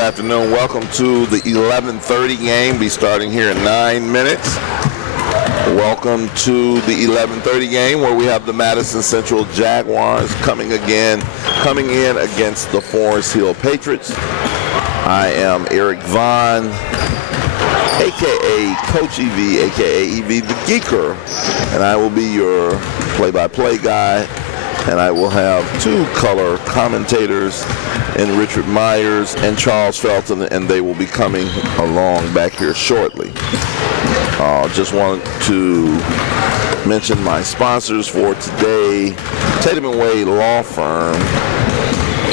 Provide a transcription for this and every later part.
afternoon. Welcome to the 11:30 game. Be starting here in 9 minutes. Welcome to the 11:30 game where we have the Madison Central Jaguars coming in against the Forest Hill Patriots. I am Eric Vaughn, a.k.a. Coach EV, a.k.a. EV the Geeker, and I will be your play-by-play guy. And I will have two color commentators in Richard Myers and Charles Felton, and they will be coming along back here shortly. Just wanted to mention my sponsors for today. Tatum & Wade Law Firm,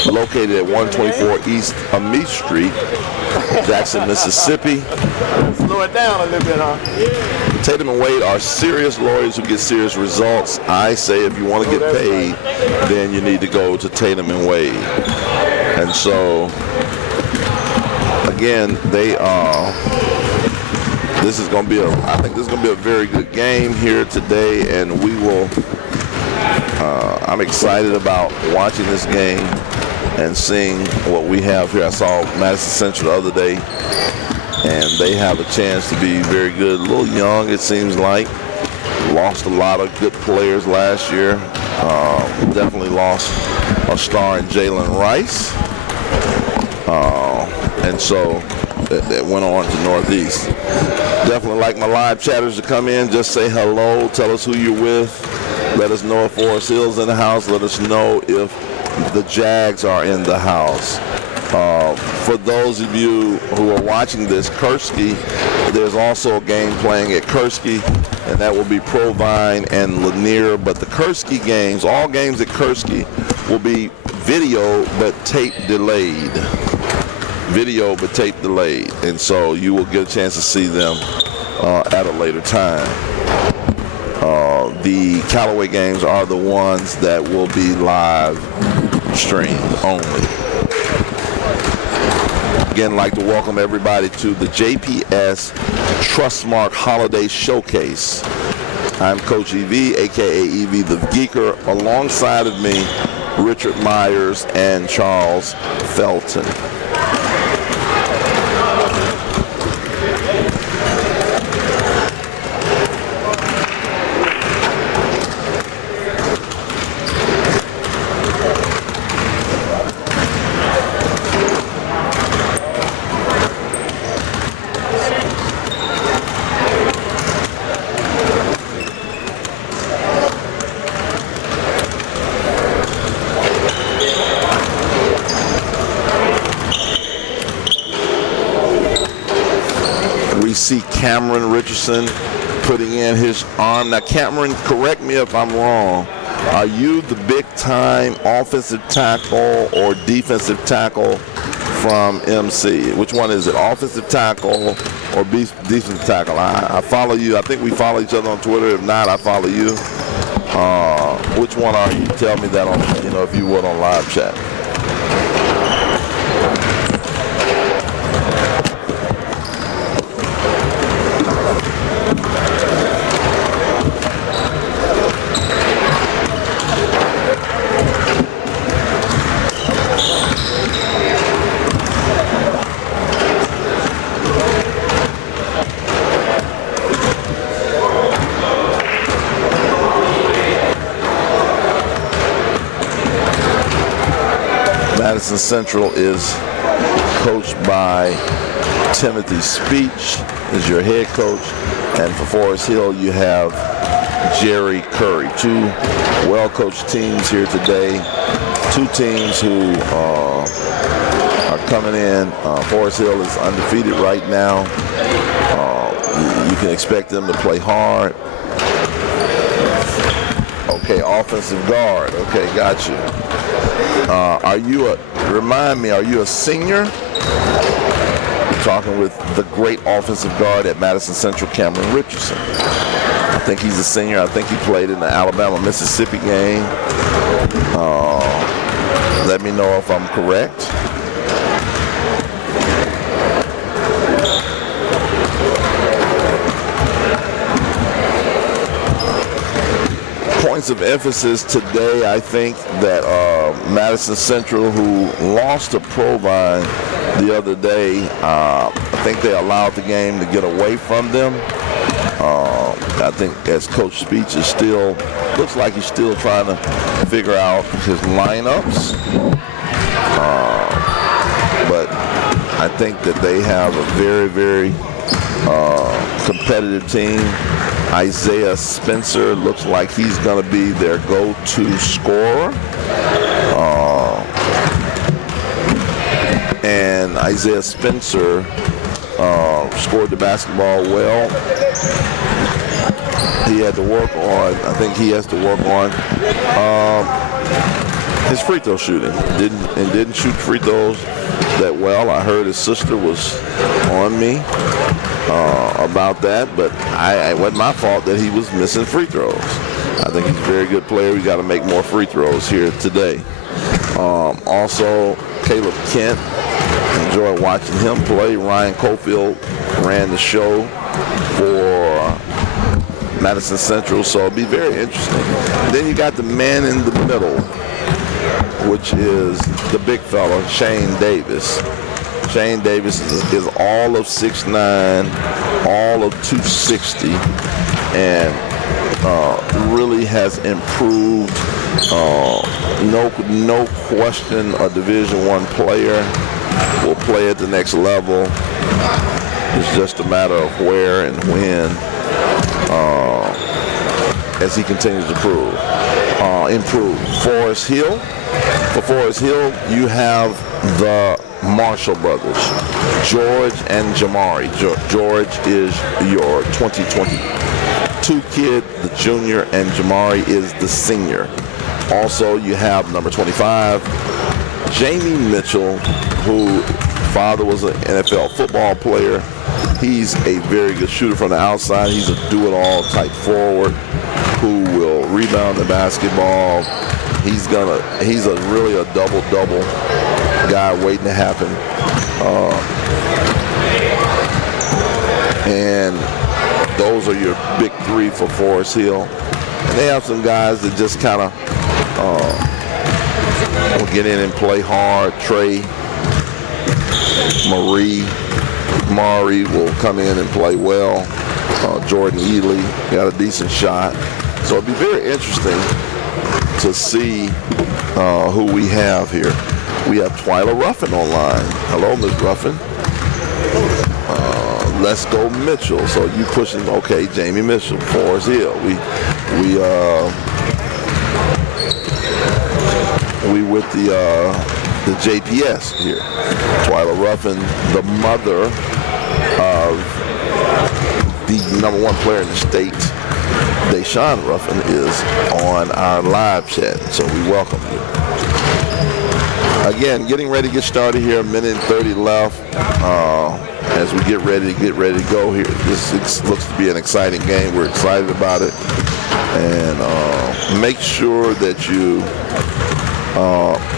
located at 124 East Amite Street, Jackson, Mississippi. Slow it down a little bit, huh? Tatum & Wade are serious lawyers who get serious results. I say if you want to get paid, then you need to go to Tatum & Wade. And so, again, this is going to be I think this is going to be a very good game here today, and we will, I'm excited about watching this game and seeing what we have here. I saw Madison Central the other day, and they have a chance to be very good. A little young, it seems like. Lost a lot of good players last year. Definitely lost a star in Jalen Rice. And so that went on to Northeast. Definitely like my live chatters to come in. Just say hello. Tell us who you're with. Let us know if Forest Hill's in the house. Let us know if the Jags are in the house. For those of you who are watching this, Kursky, there's also a game playing at Kursky, and that will be Provine and Lanier. But the Kursky games, all games at Kursky, will be video but tape delayed. Video but tape delayed. And so you will get a chance to see them at a later time. The Callaway games are the ones that will be live streamed only. Again, I'd like to welcome everybody to the JPS Trustmark Holiday Showcase. I'm Coach EV, a.k.a. EV the Geeker. Alongside of me, Richard Myers and Charles Felton. See Cameron Richardson putting in his arm. Now, Cameron, correct me if I'm wrong. Are you the big-time offensive tackle or defensive tackle from MC? Which one is it, offensive tackle or defensive tackle? I follow you. I think we follow each other on Twitter. If not, I follow you. Which one are you? Tell me that on, if you would, on live chat. Madison Central is coached by Timothy Speech, is your head coach, and for Forest Hill you have Jerry Curry. Two well-coached teams here today. Two teams who are coming in. Forest Hill is undefeated right now. You can expect them to play hard. Okay, offensive guard. Okay, got you. Remind me, are you a senior? I'm talking with the great offensive guard at Madison Central, Cameron Richardson. I think he's a senior. I think he played in the Alabama-Mississippi game. Let me know if I'm correct. Points of emphasis today, I think that Madison Central, who lost to Provine, the other day. I think they allowed the game to get away from them. I think as Coach Speech is still, looks like he's still trying to figure out his lineups. But I think that they have a very, very competitive team. Isaiah Spencer looks like he's going to be their go-to scorer. And Isaiah Spencer scored the basketball well. He had to work on, I think he has to work on his free throw shooting. Didn't shoot free throws that well. I heard his sister was on me about that, but it wasn't my fault that he was missing free throws. I think he's a very good player. We got to make more free throws here today. Also, Caleb Kent, enjoy watching him play. Ryan Cofield ran the show for Madison Central, so it'll be very interesting. Then you got the man in the middle, which is the big fella, Shane Davis. Shane Davis is all of 6'9", all of 260, and really has improved. No question, a Division I player will play at the next level. It's just a matter of where and when, as he continues to improve. Forest Hill. For Forest Hill, you have the Marshall brothers, George and Jamari. George is your 2022 kid, the junior, and Jamari is the senior. Also, you have number 25, Jamie Mitchell, who father was an NFL football player. He's a very good shooter from the outside. He's a do-it-all type forward who will rebound the basketball. He's really a double-double guy waiting to happen. And those are your big three for Forest Hill. And they have some guys that just kind of will get in and play hard. Trey, Mari will come in and play well. Jordan Ely got a decent shot. So it'll be very interesting to see who we have here. We have Twyla Ruffin online. Hello, Ms. Ruffin. Let's go Mitchell. So you pushing, okay, Jamie Mitchell, Forest Hill. We with the JPS here. Twyla Ruffin, the mother of the #1 player in the state, Deshaun Ruffin, is on our live chat, so we welcome you. Again, getting ready to get started here, a minute and 30 left. As we get ready to go here. This looks to be an exciting game. We're excited about it. And make sure that you,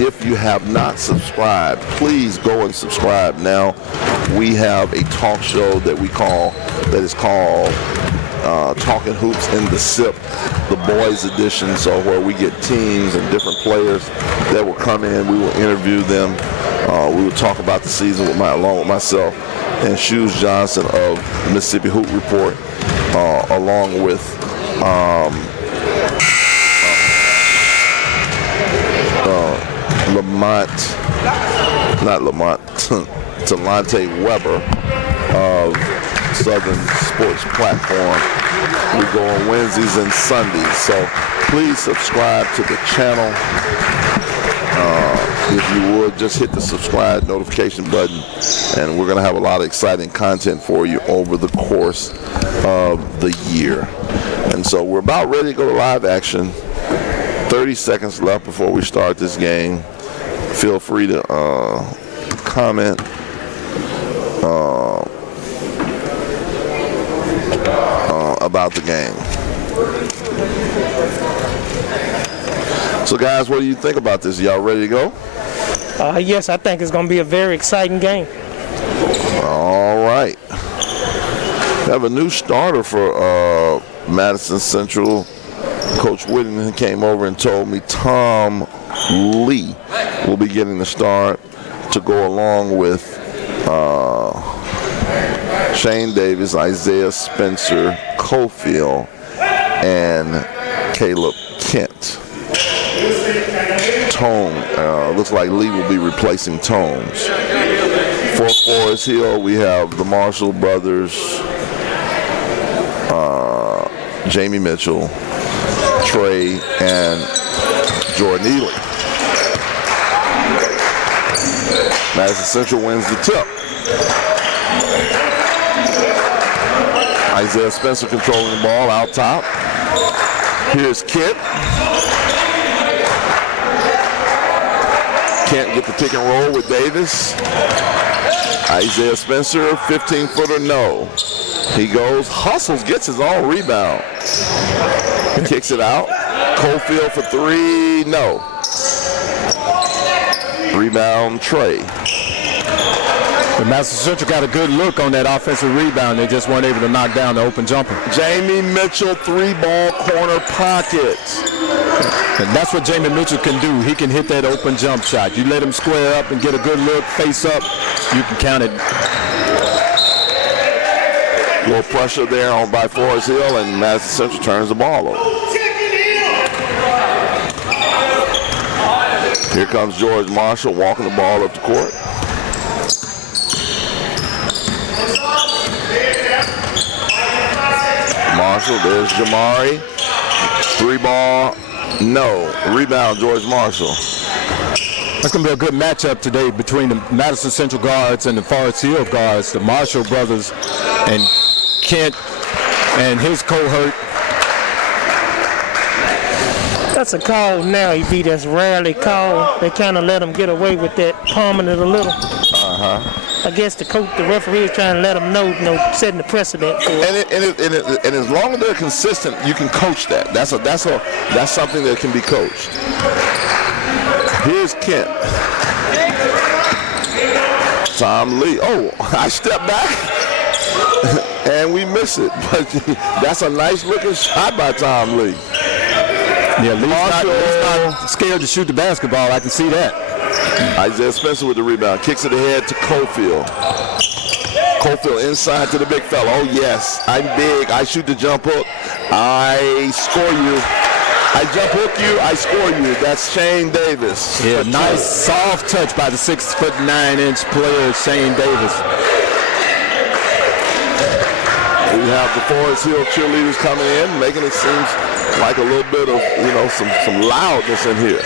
if you have not subscribed, please go and subscribe now. We have a talk show that is called Talking Hoops in the SIP, the boys edition, so where we get teams and different players that will come in. We will interview them. We will talk about the season along with myself and Shoes Johnson of Mississippi Hoop Report, along with Talante Weber of Southern Sports Platform. We go on Wednesdays and Sundays, so please subscribe to the channel. If you would, just hit the subscribe notification button, and we're going to have a lot of exciting content for you over the course of the year. And so we're about ready to go to live action. 30 seconds left before we start this game. Feel free to comment. About the game. So guys, what do you think about this? Y'all ready to go? Yes, I think it's going to be a very exciting game. All right. We have a new starter for Madison Central. Coach Whittington came over and told me Tom Lee will be getting the start to go along with Shane Davis, Isaiah Spencer, Cofield, and Caleb Kent. Tone, looks like Lee will be replacing Tomes. For Forest Hill, we have the Marshall brothers, Jamie Mitchell, Trey, and Jordan Ely. Madison Central wins the tip. Isaiah Spencer controlling the ball out top. Here's Kent. Kent get the pick and roll with Davis. Isaiah Spencer, 15-footer, no. He goes, hustles, gets his own rebound. Kicks it out. Cofield for three, no. Rebound, Trey. But Madison Central got a good look on that offensive rebound. They just weren't able to knock down the open jumper. Jamie Mitchell, three-ball corner pocket. And that's what Jamie Mitchell can do. He can hit that open jump shot. You let him square up and get a good look, face up, you can count it. A little pressure there on by Forest Hill, and Madison Central turns the ball over. Here comes George Marshall walking the ball up the court. Marshall, there's Jamari. Three ball, no. Rebound, George Marshall. That's going to be a good matchup today between the Madison Central guards and the Forest Hill guards, the Marshall brothers and Kent and his cohort. That's a call now, EB, that's rarely called. They kind of let him get away with that, palming it a little. I guess the coach, the referee is trying to let them know, setting the precedent for it. And as long as they're consistent, you can coach that. That's something that can be coached. Here's Kent. Tom Lee. Oh, I step back and we miss it. But that's a nice looking shot by Tom Lee. Yeah, Lee's not scared to shoot the basketball. I can see that. Isaiah Spencer with the rebound. Kicks it ahead to Cofield. Cofield inside to the big fella. Oh, yes. I'm big. I shoot the jump hook. I score you. I jump hook you. I score you. That's Shane Davis. Yeah, nice soft touch by the 6'9" player, Shane Davis. We have the Forest Hill cheerleaders coming in, making it seem like a little bit of, some loudness in here.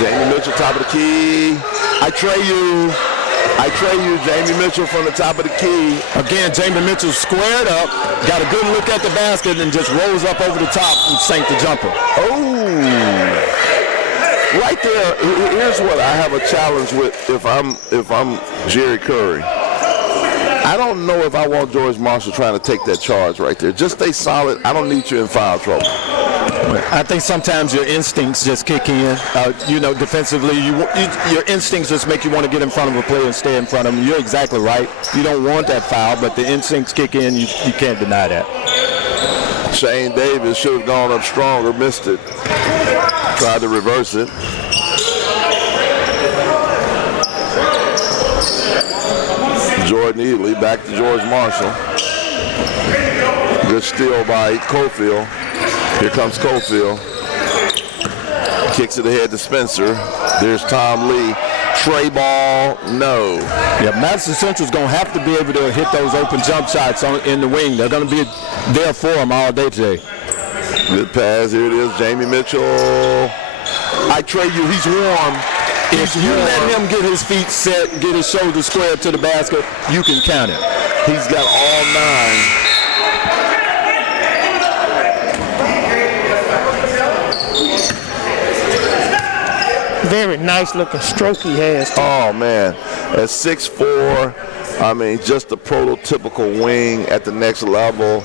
Jamie Mitchell, top of the key. I tray you, Jamie Mitchell from the top of the key. Again, Jamie Mitchell squared up, got a good look at the basket, and just rose up over the top and sank the jumper. Oh, right there. Here's what I have a challenge with if I'm Jerry Curry. I don't know if I want George Marshall trying to take that charge right there. Just stay solid. I don't need you in foul trouble. I think sometimes your instincts just kick in. Defensively, your instincts just make you want to get in front of a player and stay in front of him. You're exactly right. You don't want that foul, but the instincts kick in. You can't deny that. Shane Davis should have gone up stronger, missed it. Tried to reverse it. Jordan Ely back to George Marshall. Good steal by Cofield. Here comes Cofield. Kicks it ahead to Spencer. There's Tom Lee. Trey ball, no. Yeah, Madison Central's going to have to be able to hit those open jump shots in the wing. They're going to be there for him all day today. Good pass. Here it is. Jamie Mitchell. I trade you. He's warm. If you let him get his feet set, get his shoulders squared to the basket, you can count it. He's got all 9. Very nice looking stroke he has. Oh, man. At 6'4", just a prototypical wing at the next level.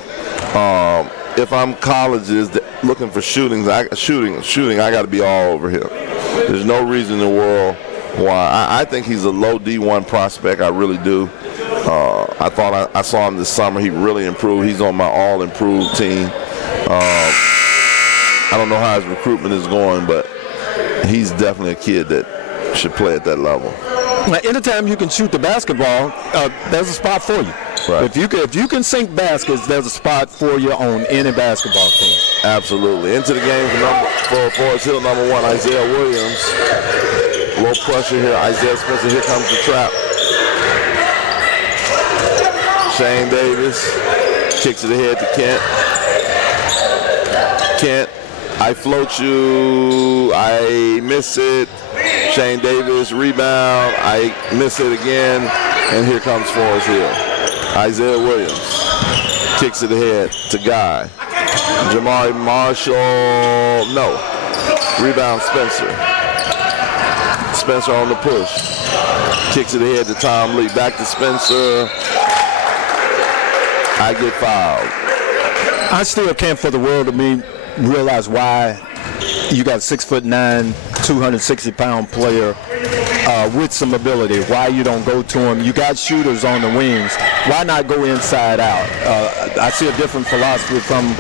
If I'm colleges looking for shooting, I got to be all over him. There's no reason in the world why. I think he's a low D1 prospect. I really do. I thought I saw him this summer. He really improved. He's on my all-improved team. I don't know how his recruitment is going, but he's definitely a kid that should play at that level. Now, anytime you can shoot the basketball, there's a spot for you. Right. If you can sink baskets, there's a spot for you on any basketball team. Absolutely. Into the game for Forest Hill, number 1, Isaiah Williams. Low pressure here. Isaiah Spencer, here comes the trap. Shane Davis kicks it ahead to Kent. Kent, I float you. I miss it. Shane Davis, rebound. I miss it again. And here comes Forest Hill. Isaiah Williams kicks it ahead to Guy. Jamari Marshall, no. Rebound Spencer. Spencer on the push. Kicks it ahead to Tom Lee. Back to Spencer. I get fouled. I still can't for the world of me realize why you got a 6'9", 260-pound player with some ability. Why you don't go to him? You got shooters on the wings. Why not go inside out? I see a different philosophy from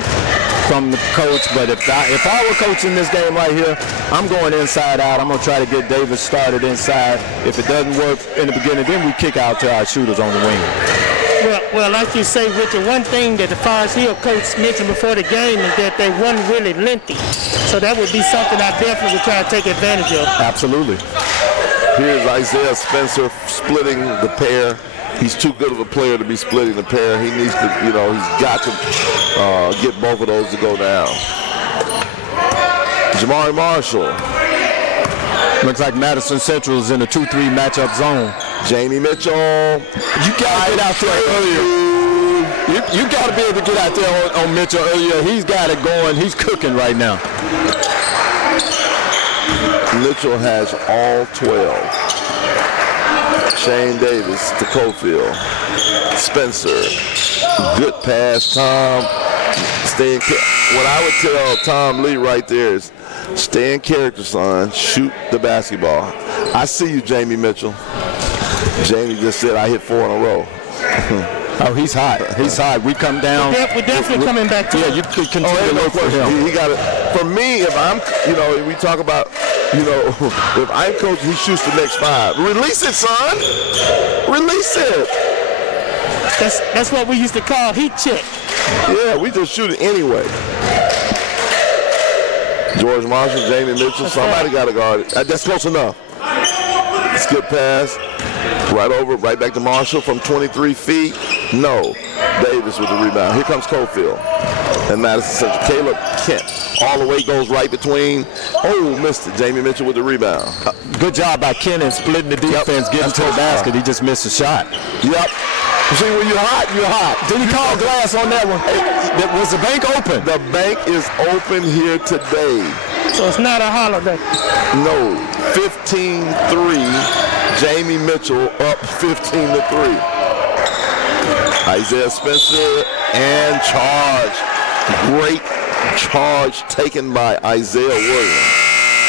the coach, but if I were coaching this game right here, I'm going inside out. I'm going to try to get Davis started inside. If it doesn't work in the beginning, then we kick out to our shooters on the wing. Well, like you say, Richard, one thing that the Forest Hill coach mentioned before the game is that they weren't really lengthy. So that would be something I definitely would try to take advantage of. Absolutely. Here's Isaiah Spencer splitting the pair. He's too good of a player to be splitting the pair. He needs to, he's got to get both of those to go down. Jamari Marshall. Looks like Madison Central is in a 2-3 matchup zone. Jamie Mitchell. You got to get out there earlier. You got to be able to get out there on Mitchell earlier. He's got it going. He's cooking right now. Mitchell has all 12. Shane Davis to Cofield. Spencer. Good pass, Tom. What I would tell Tom Lee right there is stay in character, son. Shoot the basketball. I see you, Jamie Mitchell. Jamie just said I hit 4 in a row. Oh, he's hot. He's hot. We come down. We're definitely coming back to Yeah, it. you could continue to look for him. He got it. For me, if I'm, we talk about, if I'm coach, he shoots the next 5. Release it, son. Release it. That's what we used to call heat check. Yeah, we just shoot it anyway. George Marshall, Jamie Mitchell, somebody got to guard it. That's close enough. Skip pass. Right back to Marshall from 23 feet. No. Davis with the rebound. Here comes Cofield. And Madison Central. Caleb Kent. All the way goes right between. Oh, missed it. Jamie Mitchell with the rebound. Good job by Kent in splitting the defense, getting to the basket. He just missed a shot. Yep. See, when you're hot, you're hot. Did he call glass on that one? Was the bank open? The bank is open here today. So it's not a holiday. No. 15-3. Jamie Mitchell up 15-3. Isaiah Spencer and charge. Great charge taken by Isaiah Williams.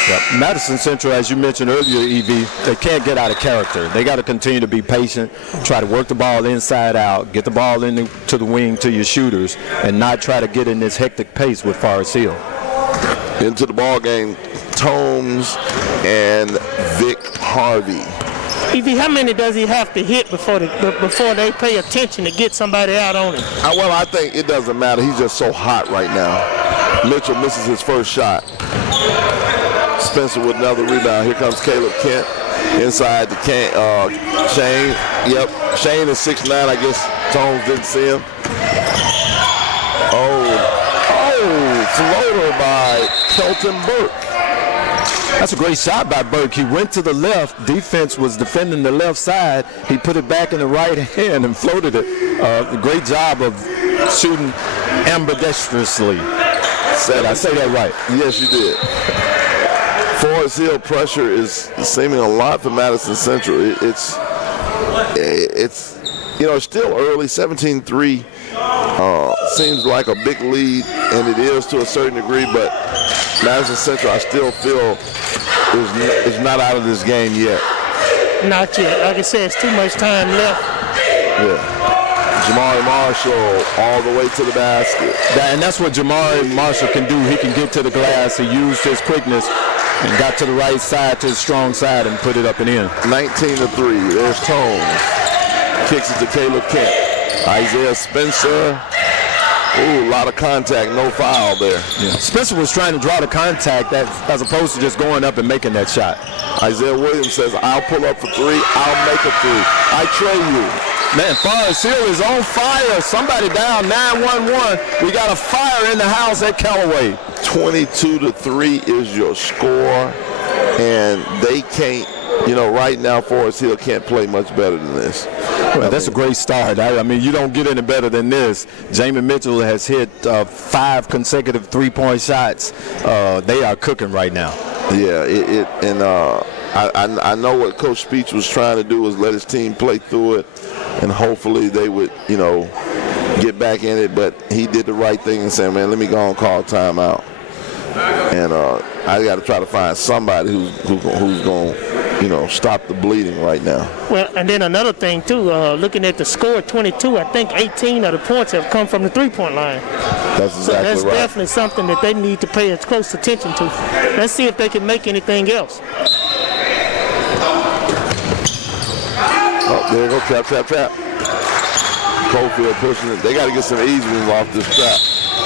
Yep. Madison Central, as you mentioned earlier, EV, they can't get out of character. They got to continue to be patient, try to work the ball inside out, get the ball to the wing to your shooters, and not try to get in this hectic pace with Forest Hill. Into the ball game, Tomes and Vic Harvey. Evie, how many does he have to hit before they pay attention to get somebody out on him? Well, I think it doesn't matter. He's just so hot right now. Mitchell misses his first shot. Spencer with another rebound. Here comes Caleb Kent inside the Shane. Yep, Shane is 6'9". I guess Tomes didn't see him. Floater by Kelton Burke. That's a great shot by Burke. He went to the left. Defense was defending the left side. He put it back in the right hand and floated it. Great job of shooting ambidextrously. Did I say that right? Yes, you did. Forest Hill pressure is seeming a lot for Madison Central. It's still early. 17-3 seems like a big lead, and it is to a certain degree. But Madison Central, I still feel, is not out of this game yet. Not yet. Like I said, it's too much time left. Yeah. Jamari Marshall all the way to the basket. And that's what Jamari Marshall can do. He can get to the glass. He used his quickness and got to the right side, to the strong side, and put it up and in. 19-3. There's Tones. Kicks it to Caleb Kent. Isaiah Spencer. Ooh, a lot of contact, no foul there. Yeah. Spencer was trying to draw the contact as opposed to just going up and making that shot. Isaiah Williams says, I'll pull up for three, I'll make a three. I trade you. Man, Forest Hill is on fire. Somebody down 9-1-1. We got a fire in the house at Callaway. 22-3 is your score, and they can't, right now Forest Hill can't play much better than this. Well, that's a great start. I mean, you don't get any better than this. Jamie Mitchell has hit 5 consecutive three-point shots. They are cooking right now. Yeah, I know what Coach Speech was trying to do was let his team play through it, and hopefully they would, get back in it. But he did the right thing and said, man, let me go and call timeout. And I got to try to find somebody who's going to, stop the bleeding right now. Well, and then another thing, too, looking at the score, 22, I think 18 of the points have come from the three-point line. That's exactly right. So that's definitely something that they need to pay close attention to. Let's see if they can make anything else. Oh, there you go, trap. Cofield pushing it. They got to get some easy ones off this trap.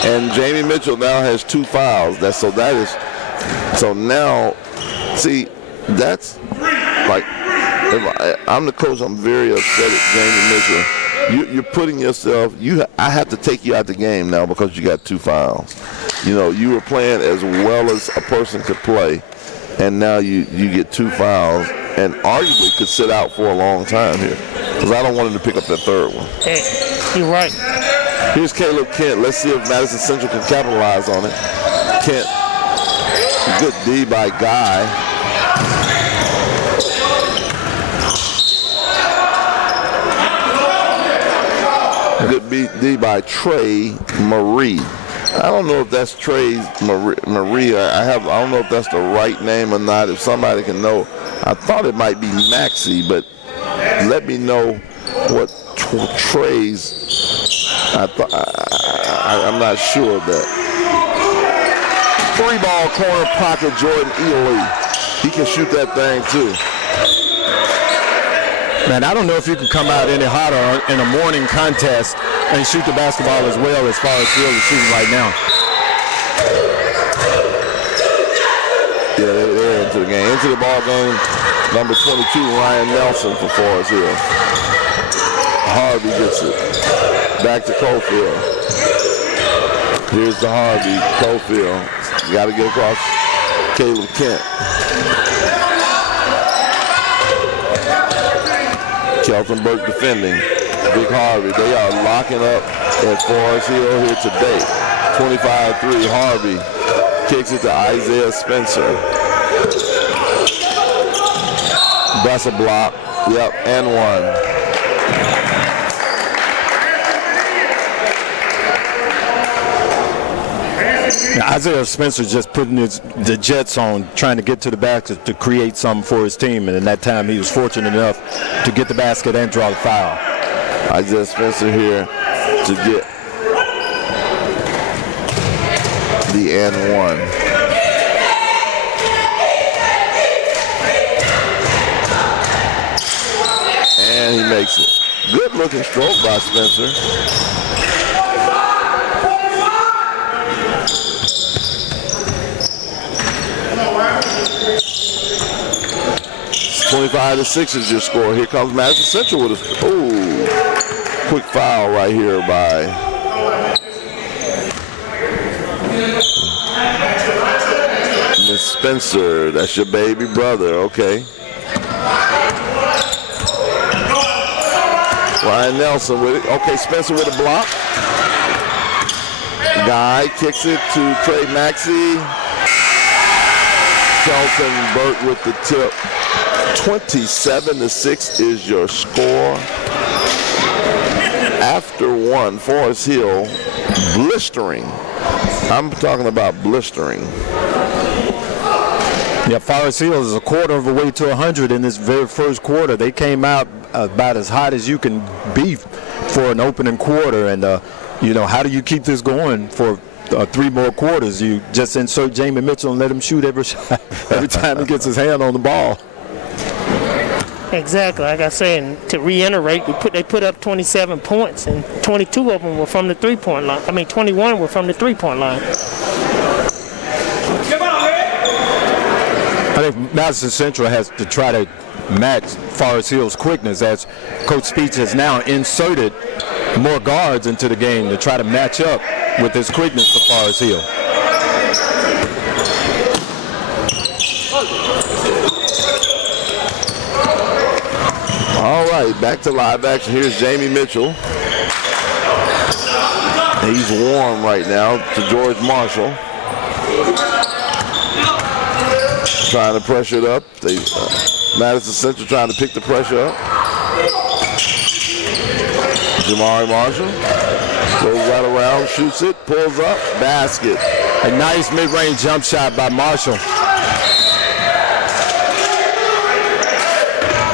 And Jamie Mitchell now has 2 fouls. So now, see, that's like, if I'm the coach, I'm very upset at Jamie Mitchell. You're putting yourself, I have to take you out the game now because you got 2 fouls. You were playing as well as a person could play, and now you get 2 fouls and arguably could sit out for a long time here because I don't want him to pick up that third one. Hey, you're right. Here's Caleb Kent. Let's see if Madison Central can capitalize on it. Kent, good D by Guy. Good D by Trey Marie. I don't know if that's Trey Marie. I don't know if that's the right name or not. If somebody can know, I thought it might be Maxie, but let me know what Trey's. I'm not sure of that. 3-ball corner pocket, Jordan Ely. He can shoot that thing too. Man, I don't know if you can come out any hotter in a morning contest and shoot the basketball as well as far as field is shooting right now. Yeah, they're into the game. Into the ball game, number 22, Ryan Nelson for Forest Hill. Harvey gets it. Back to Cofield. Here's the Harvey. Cofield. Got to get across Caleb Kent. Kelton Burke defending. Big Harvey. They are locking up at Forest Hill here today. 25-3. Harvey kicks it to Isaiah Spencer. That's a block. Yep, and one. Now, Isaiah Spencer just putting the Jets on, trying to get to the basket to create something for his team, and in that time he was fortunate enough to get the basket and draw the foul. Isaiah Spencer here to get the and one. And he makes it. Good looking stroke by Spencer. 25-6 is your score. Here comes Madison Central with a quick foul right here by Miss Spencer. That's your baby brother. Okay. Ryan Nelson with it. Okay, Spencer with a block. Guy kicks it to Trey Maxey. Kelton Burke with the tip. 27-6 is your score. After one, Forest Hill blistering. I'm talking about blistering. Yeah, Forest Hill is a quarter of a way to 100 in this very first quarter. They came out about as hot as you can be for an opening quarter. And, how do you keep this going for 3 more quarters. You just insert Jamie Mitchell and let him shoot every shot, every time he gets his hand on the ball. Exactly. Like I said, and to reiterate, they put up 27 points, and 22 of them were from the three-point line. 21 were from the three-point line. I think Madison Central has to try to match Forest Hill's quickness, as Coach Speech has now inserted more guards into the game to try to match up with his quickness for Forest Hill. All right, back to live action. Here's Jamie Mitchell. He's warm right now to George Marshall. Trying to pressure it up. Madison Central trying to pick the pressure up. Jamari Marshall goes right around, shoots it, pulls up, basket. A nice mid-range jump shot by Marshall.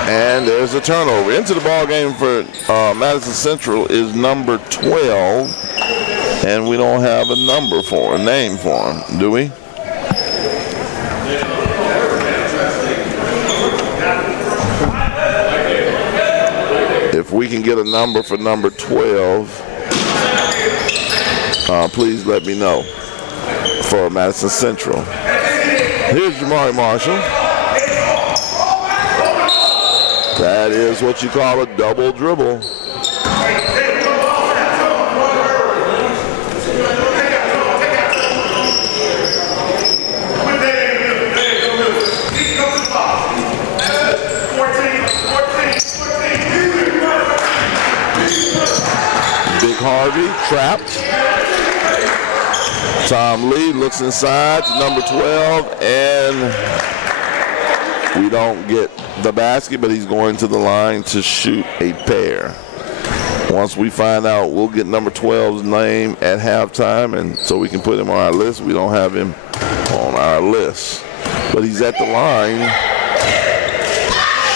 And there's a turnover. Into the ball game for Madison Central is number 12. And we don't have a name for him, do we? If we can get a number for number 12, please let me know for Madison Central. Here's Jamari Marshall. That is what you call a double dribble. Harvey trapped. Tom Lee looks inside to number 12, and we don't get the basket, but he's going to the line to shoot a pair. Once we find out, we'll get number 12's name at halftime, and so we can put him on our list. We don't have him on our list, but he's at the line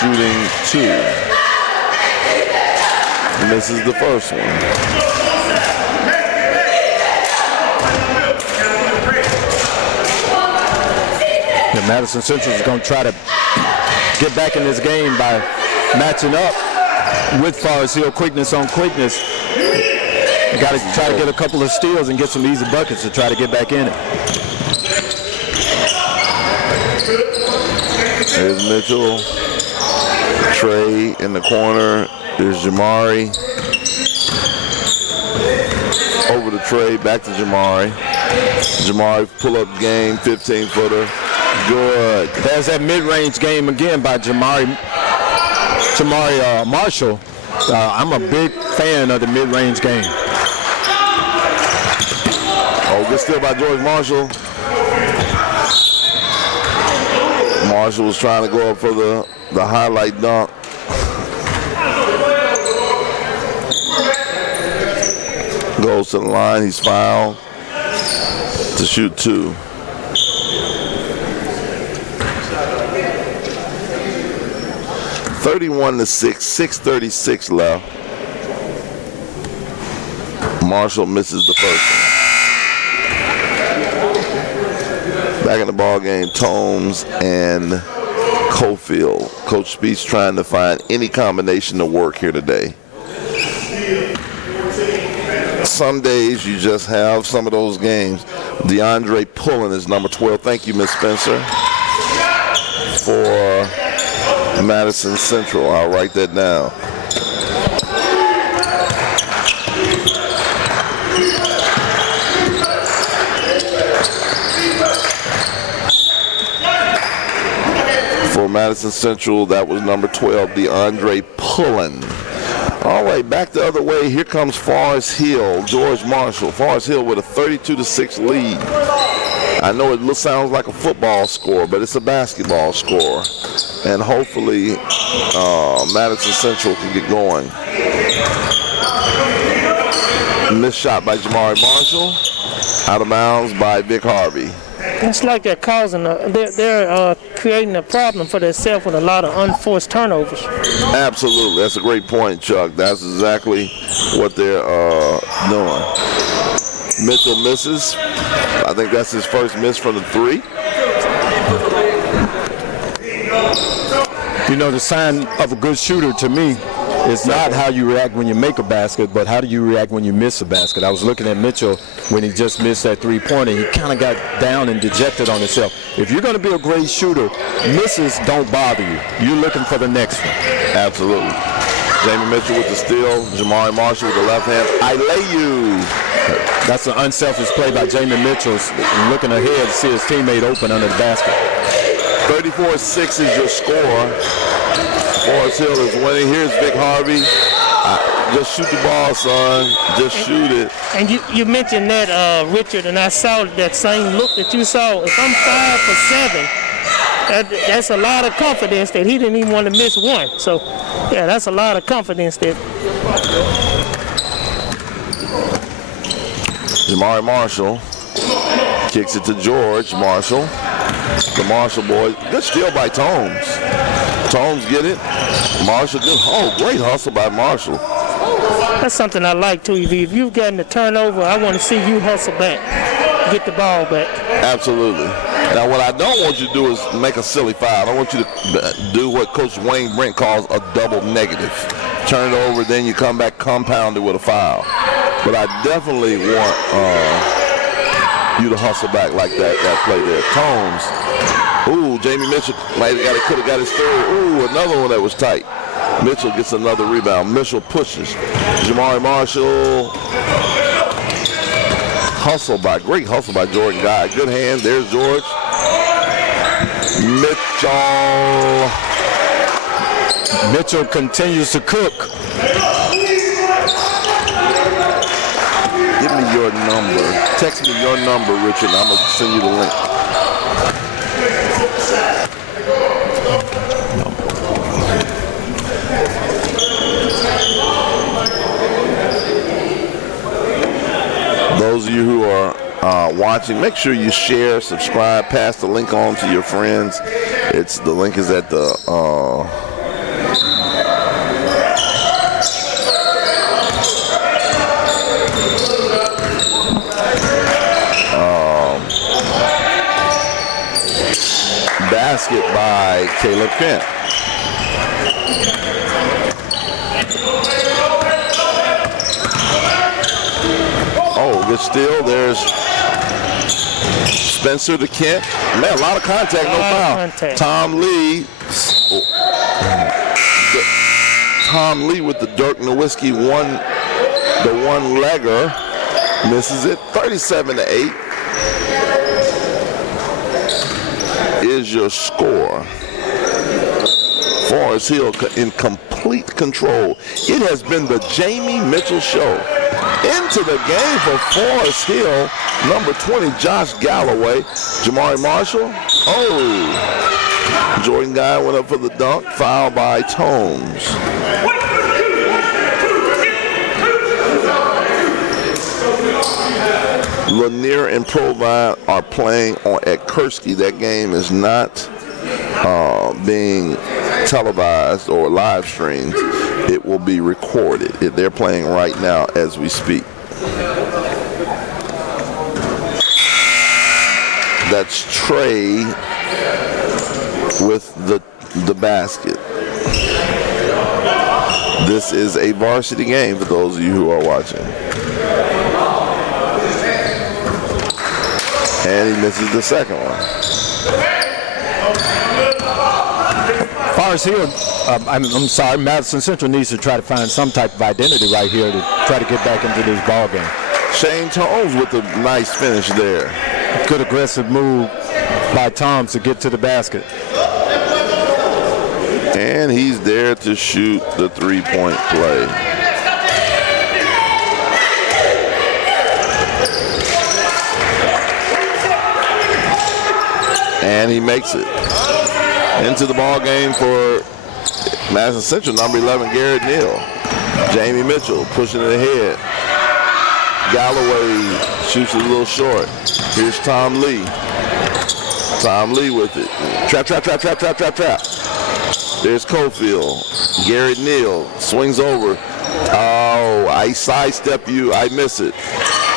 shooting 2. And this is the first one. Madison Central is going to try to get back in this game by matching up with Forest Hill, quickness on quickness. You got to try to get a couple of steals and get some easy buckets to try to get back in it. There's Mitchell. Trey in the corner. There's Jamari. Over to Trey, back to Jamari. Jamari pull-up game, 15-footer. Good. There's that mid-range game again by Jamari Marshall. I'm a big fan of the mid-range game. Oh, good steal by George Marshall. Marshall was trying to go up for the highlight dunk. Goes to the line. He's fouled to shoot 2. (31-6), 6:36 left. Marshall misses the first one. Back in the ball game, Tomes and Cofield. Coach Speech trying to find any combination to work here today. Some days you just have some of those games. DeAndre Pullen is number 12. Thank you, Ms. Spencer, for Madison Central. I'll write that down. For Madison Central, that was number 12, DeAndre Pullen. All right, back the other way. Here comes Forest Hill, George Marshall. Forest Hill with a 32-6 lead. I know it sounds like a football score, but it's a basketball score. And hopefully Madison Central can get going. Missed shot by Jamari Marshall. Out of bounds by Vic Harvey. It's like they're they're creating a problem for themselves with a lot of unforced turnovers. Absolutely. That's a great point, Chuck. That's exactly what they're doing. Mitchell misses. I think that's his first miss from the three. You know, the sign of a good shooter to me is not how you react when you make a basket, but how do you react when you miss a basket. I was looking at Mitchell when he just missed that three-pointer. He kind of got down and dejected on himself. If you're going to be a great shooter, misses don't bother you. You're looking for the next one. Absolutely. Jamie Mitchell with the steal. Jamari Marshall with the left hand. I lay you. That's an unselfish play by Jamie Mitchell, looking ahead to see his teammate open under the basket. 34-6 is your score. Forest Hill is winning. Here's Vic Harvey. Just shoot the ball, son. Just shoot it. And you mentioned that, Richard, and I saw that same look that you saw. If I'm 5 for 7, that's a lot of confidence that he didn't even want to miss one. So, yeah, that's a lot of confidence that. Jamari Marshall kicks it to George Marshall. The Marshall boy. Good steal by Tomes. Tomes get it. Marshall good. Oh, great hustle by Marshall. That's something I like too, EV. If you've gotten a turnover, I want to see you hustle back, get the ball back. Absolutely. Now, what I don't want you to do is make a silly foul. I want you to do what Coach Wayne Brent calls a double negative. Turn it over, then you come back compounded with a foul. But I definitely want you to hustle back like that play there. Tomes. Ooh, Jamie Mitchell could have got his third. Ooh, another one that was tight. Mitchell gets another rebound. Mitchell pushes. Jamari Marshall. Great hustle by Jordan Guy. Good hand. There's George. Mitchell continues to cook. Give me your number. Text me your number, Richard. I'm going to send you the link. Those of you who are watching, make sure you share, subscribe, pass the link on to your friends. The link is at the basket by Caleb Kent. Oh, good steal. There's Spencer to Kent. Man, a lot of contact, no foul. Tom Lee. Tom Lee with the Dirk Nowitzki one-legger. Misses it. 37-8 is your score. Forest Hill in complete control. It has been the Jamie Mitchell Show. Into the game for Forest Hill, number 20, Josh Galloway. Jamari Marshall. Oh. Jordan Guy went up for the dunk. Foul by Tomes. Lanier and Provine are playing at Kursky. That game is not being televised or live streamed. It will be recorded. They're playing right now as we speak. That's Trey with the basket. This is a varsity game for those of you who are watching. And he misses the second one. Forest Hill, I'm sorry, Madison Central needs to try to find some type of identity right here to try to get back into this ball game. Shane Tomes with a nice finish there. Good aggressive move by Toms to get to the basket. And he's there to shoot the three-point play. And he makes it. Into the ball game for Madison Central, number 11, Garrett Neal. Jamie Mitchell pushing it ahead. Galloway shoots it a little short. Here's Tom Lee. Tom Lee with it. Trap. There's Cofield. Garrett Neal swings over. Oh, I sidestep you. I miss it.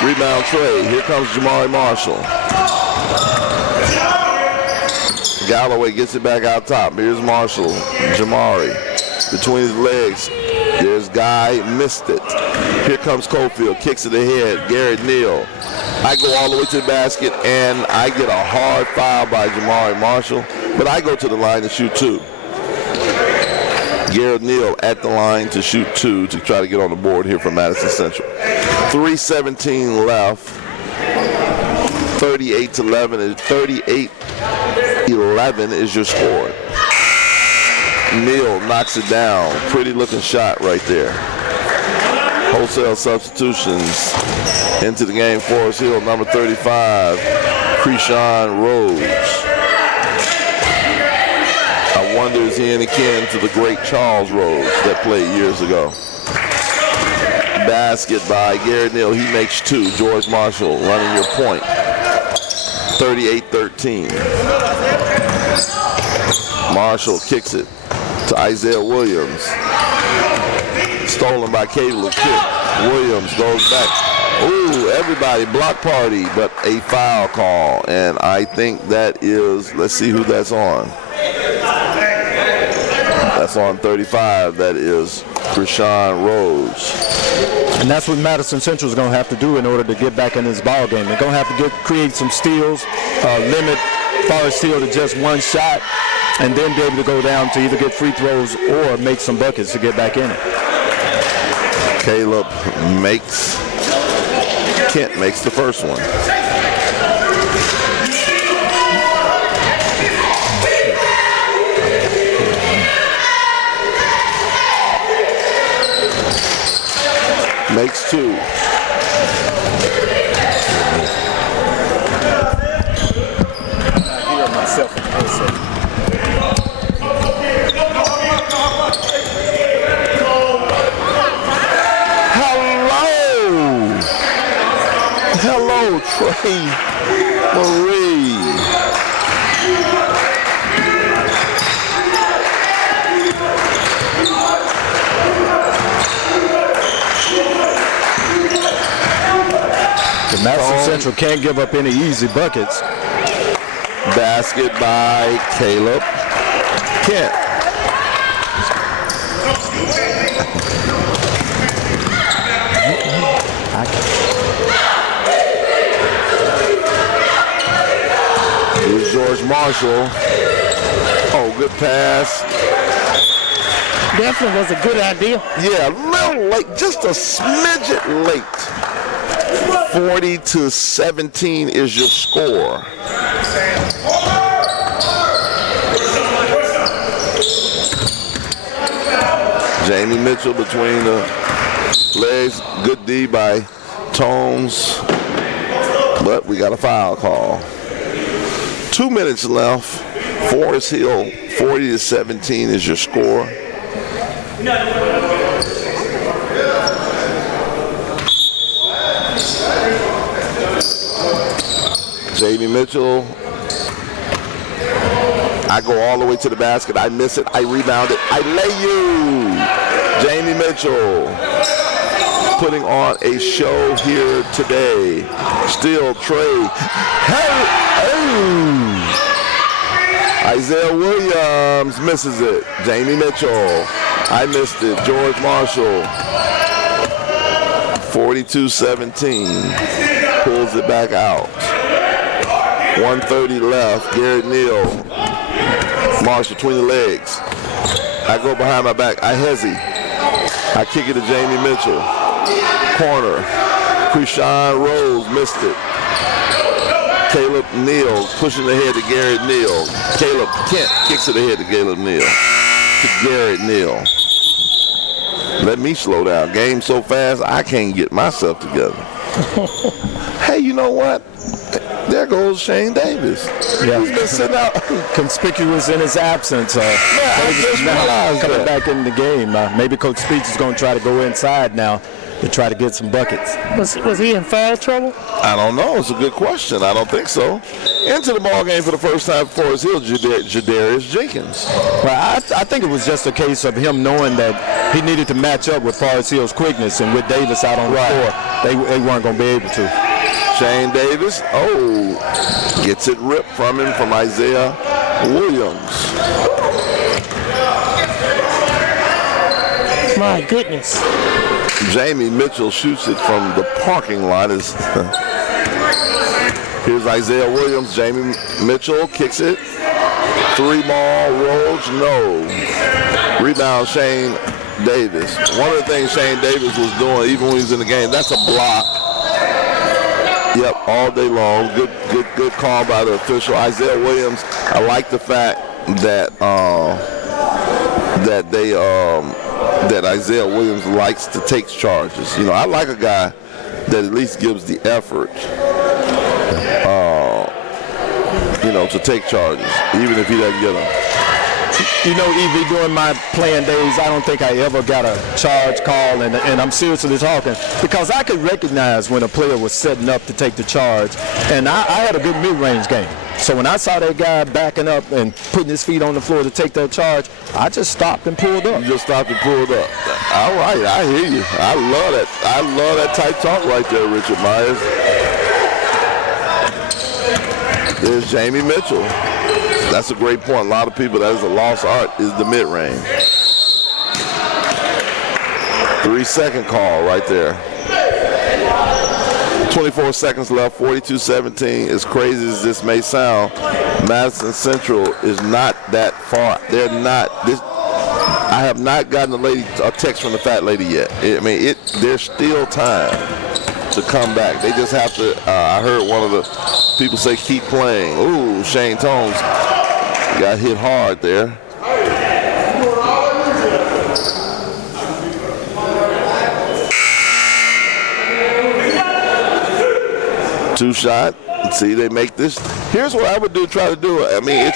Rebound Trey. Here comes Jamari Marshall. Galloway gets it back out top. Here's Marshall. Jamari. Between his legs. There's Guy. Missed it. Here comes Cofield. Kicks it ahead. Garrett Neal. I go all the way to the basket, and I get a hard foul by Jamari Marshall. But I go to the line to shoot 2. Garrett Neal at the line to shoot 2 to try to get on the board here for Madison Central. 3:17 left. 38-11. 38-11 is your score. Neal knocks it down. Pretty looking shot right there. Wholesale substitutions into the game. Forest Hill, number 35, Krishan Rhodes. I wonder is he any kin to the great Charles Rhodes that played years ago. Basket by Garrett Neal. He makes 2. George Marshall running your point. 38-13. Marshall kicks it to Isaiah Williams. Stolen by Caleb Kidd. Williams goes back. Ooh, everybody, block party, but a foul call. And I think that is, let's see who that's on. That's on 35. That is Krishan Rhodes. And that's what Madison Central is going to have to do in order to get back in this ball game. They're going to have to create some steals, limit Forest Hill to just one shot, and then be able to go down to either get free throws or make some buckets to get back in it. Caleb makes, Kent makes the first one. Makes 2. Hello, Trey Marie. Madison Central can't give up any easy buckets. Basket by Caleb Kent. Here's George Marshall. Oh, good pass. Definitely was a good idea. Yeah, a little late, just a smidget late. 40-17 is your score. Jamie Mitchell between the legs. Good D by Tomes. But we got a foul call. 2 minutes left. Forest Hill 40-17 is your score. Jamie Mitchell. I go all the way to the basket. I miss it. I rebound it. I lay you. Jamie Mitchell putting on a show here today. Still Trey. Hey. Oh. Isaiah Williams misses it. Jamie Mitchell. I missed it. George Marshall. 42-17. Pulls it back out. 1:30 left. Garrett Neal. Marshall between the legs. I go behind my back. I hesitate. I kick it to Jamie Mitchell. Corner. Krishan Rhodes missed it. Caleb Neal pushing ahead to Garrett Neal. Caleb Kent kicks it ahead to Caleb Neal. To Garrett Neal. Let me slow down. Game so fast, I can't get myself together. Hey, you know what? There goes Shane Davis. Yeah. He's been sitting out. Conspicuous in his absence. I just realized coming that. back in the game. Maybe Coach Speech is going to try to go inside now. to try to get some buckets. Was he in foul trouble? I don't know. It's a good question. I don't think so. Into the ball game for the first time for Forest Hill, Jadarius Jenkins. Well, I think it was just a case of him knowing that he needed to match up with Forest Hill's quickness, and with Davis out on the floor, they weren't going to be able to. Shane Davis, gets it ripped from him from Isaiah Williams. My goodness. Jamie Mitchell shoots it from the parking lot. Here's Isaiah Williams. Jamie Mitchell kicks it. 3-ball rolls, no. Rebound, Shane Davis. One of the things Shane Davis was doing, even when he was in the game, that's a block. Yep, all day long. Good call by the official. Isaiah Williams, I like the fact that that Isaiah Williams likes to take charges. You know, I like a guy that at least gives the effort, to take charges, even if he doesn't get them. You know, EV, during my playing days, I don't think I ever got a charge call, and I'm seriously talking, because I could recognize when a player was setting up to take the charge, and I had a good mid-range game. So when I saw that guy backing up and putting his feet on the floor to take that charge, I just stopped and pulled up. You just stopped and pulled up. All right, I hear you. I love that. I love that type talk right there, Richard Myers. There's Jamie Mitchell. That's a great point. A lot of people, that is a lost art, is the mid-range. 3-second call right there. 24 seconds left, 42-17. As crazy as this may sound, Madison Central is not that far. They're not. I have not gotten a text from the fat lady yet. There's still time to come back. They just have to. I heard one of the people say, keep playing. Ooh, Shane Tones got hit hard there. Two shot. See, they make this. Here's what I would try to do. I mean,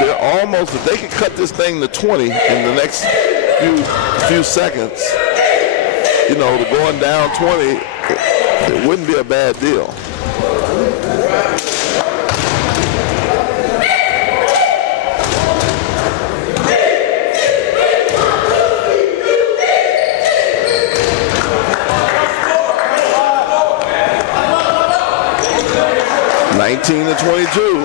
they're almost, if they could cut this thing to 20 in the next few seconds, to going down 20, it wouldn't be a bad deal. To 22.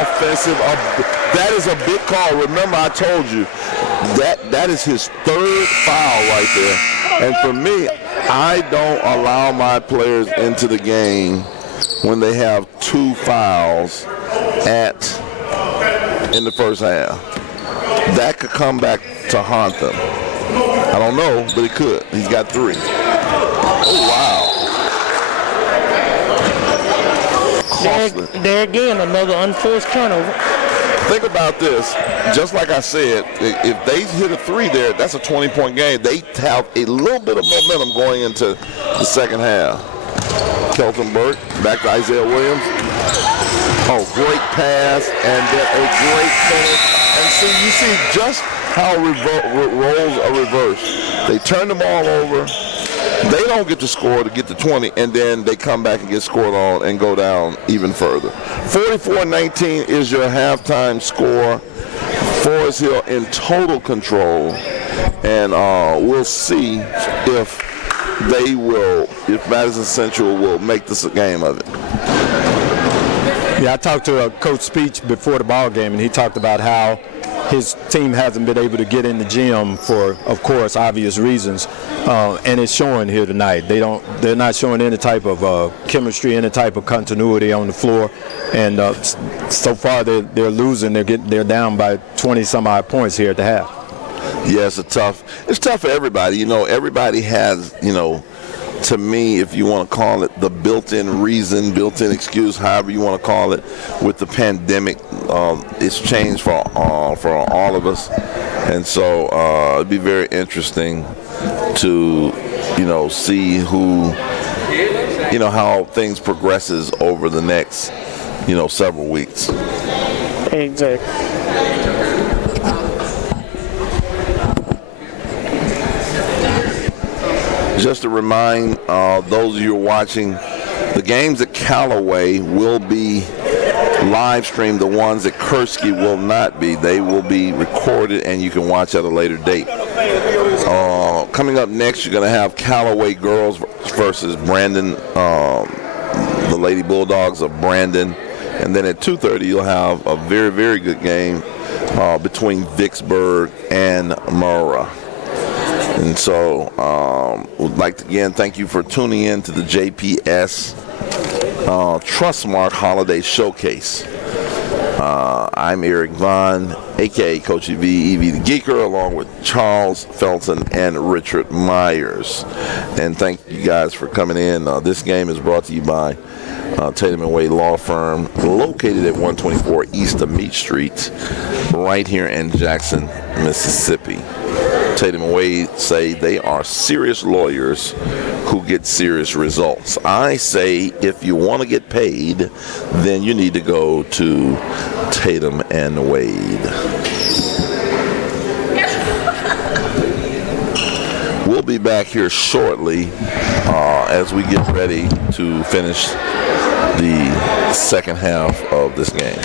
Offensive. That is a big call. Remember, I told you that is his third foul right there. And for me, I don't allow my players into the game when they have 2 fouls in the first half. That could come back to haunt them. I don't know, but it could. He's got 3. Oh, wow. There again, another unforced turnover. Think about this. Just like I said, if they hit a 3 there, that's a 20-point game. They have a little bit of momentum going into the second half. Kelton Burke, back to Isaiah Williams. Oh, great pass, and then a great finish. And see, you see just how roles are reversed. They turn the ball over. They don't get to score to get to 20, and then they come back and get scored on and go down even further. 44-19 is your halftime score. Forest Hill in total control, and we'll see if Madison Central will make this a game of it. Yeah, I talked to Coach Speech before the ball game, and he talked about how his team hasn't been able to get in the gym for, of course, obvious reasons, and it's showing here tonight. They're not showing any type of chemistry, any type of continuity on the floor, and so far they're losing. They're down by 20 some odd points here at the half. Yeah, it's tough for everybody. Everybody has, to me, if you want to call it the built-in reason, built-in excuse, however you want to call it, with the pandemic, it's changed for all of us, and so it'd be very interesting to, see who, how things progresses over the next, several weeks. Exactly. Just to remind those of you who are watching, the games at Callaway will be live streamed. The ones at Kursky will not be. They will be recorded, and you can watch at a later date. Coming up next, you're going to have Callaway girls versus Brandon, the Lady Bulldogs of Brandon. And then at 2:30, you'll have a very, very good game between Vicksburg and Murrah. And so would like to again thank you for tuning in to the JPS Trustmark Holiday Showcase. I'm Eric Vaughn, a.k.a. Coach Evie the Geeker, along with Charles Felton and Richard Myers. And thank you guys for coming in. This game is brought to you by Tatum & Wade Law Firm, located at 124 East of Meach Street, right here in Jackson, Mississippi. Tatum & Wade say they are serious lawyers who get serious results. I say if you want to get paid, then you need to go to Tatum & Wade. We'll be back here shortly as we get ready to finish the second half of this game.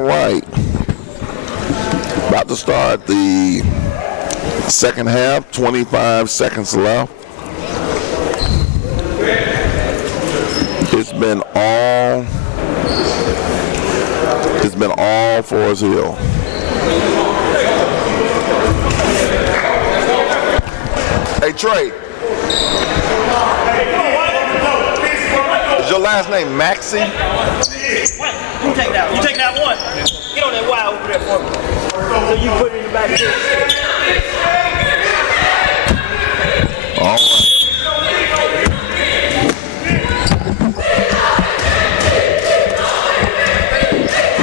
All right. About to start the second half, 25 seconds left. It's been all Forest Hill. Hey Trey, is your last name Maxie? You take that one. You take that one. Get on that wire over there for me. So you put it in the back here. All right.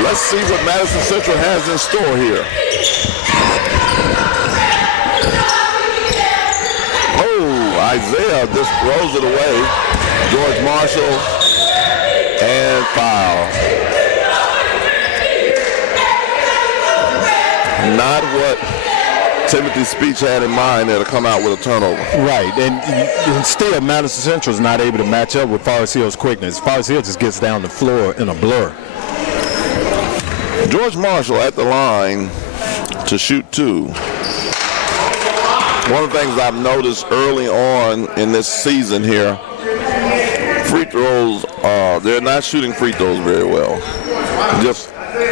Let's see what Madison Central has in store here. Oh, Isaiah just throws it away. George Marshall and foul. Not what Timothy Speech had in mind there to come out with a turnover. Right, and still Madison Central is not able to match up with Forest Hill's quickness. Forest Hill just gets down the floor in a blur. George Marshall at the line to shoot two. One of the things I've noticed early on in this season here, free throws, they're not shooting free throws very well, just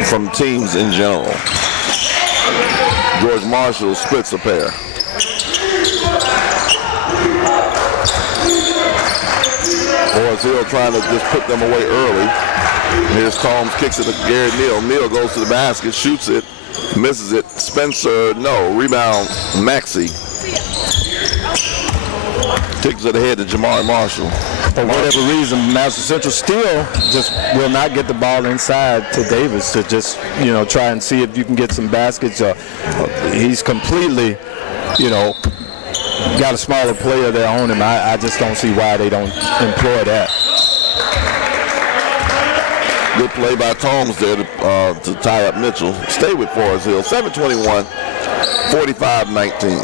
from teams in general. George Marshall splits a pair. Forest Hill trying to just put them away early. Here's Combs, kicks it to Garrett Neal. Neal goes to the basket, shoots it, misses it. Spencer, no. Rebound, Maxey. Kicks it ahead to Jamari Marshall. For whatever reason, Madison Central still just will not get the ball inside to Davis to just, try and see if you can get some baskets. He's completely, got a smaller player there on him. I just don't see why they don't employ that. Good play by Combs there to tie up Mitchell. Stay with Forest Hill. 7:21, 45-19.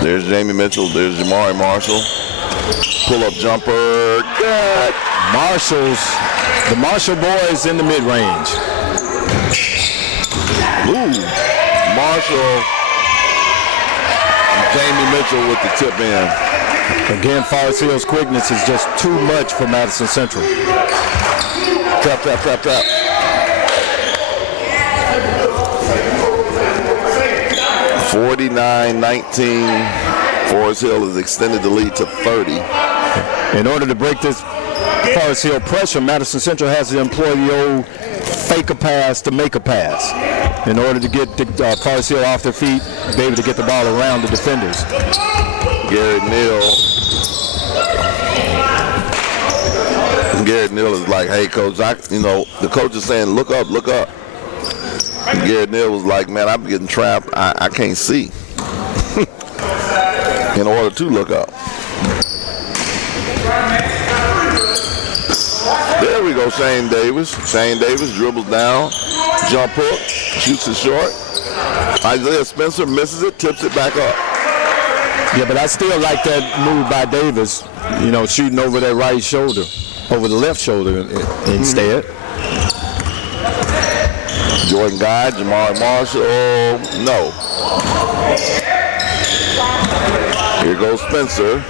There's Jamie Mitchell. There's Jamari Marshall. Pull-up jumper. Good. The Marshall boys in the mid-range. Ooh, Marshall, Jamie Mitchell with the tip in. Again, Forest Hill's quickness is just too much for Madison Central. Trap. 49-19. Forest Hill has extended the lead to 30. In order to break this Forest Hill pressure, Madison Central has to employ the old fake a pass to make a pass in order to get the Forest Hill off their feet, be able to get the ball around the defenders. Garrett Neal is like, hey, coach, the coach is saying, look up. And Garrett Neal was like, man, I'm getting trapped. I can't see in order to look up. There we go, Shane Davis. Shane Davis dribbles down, jump hook, shoots it short. Isaiah Spencer misses it, tips it back up. Yeah, but I still like that move by Davis, shooting over that right shoulder, over the left shoulder instead. Jordan Guy, Jamari Marshall, no. Here goes Spencer.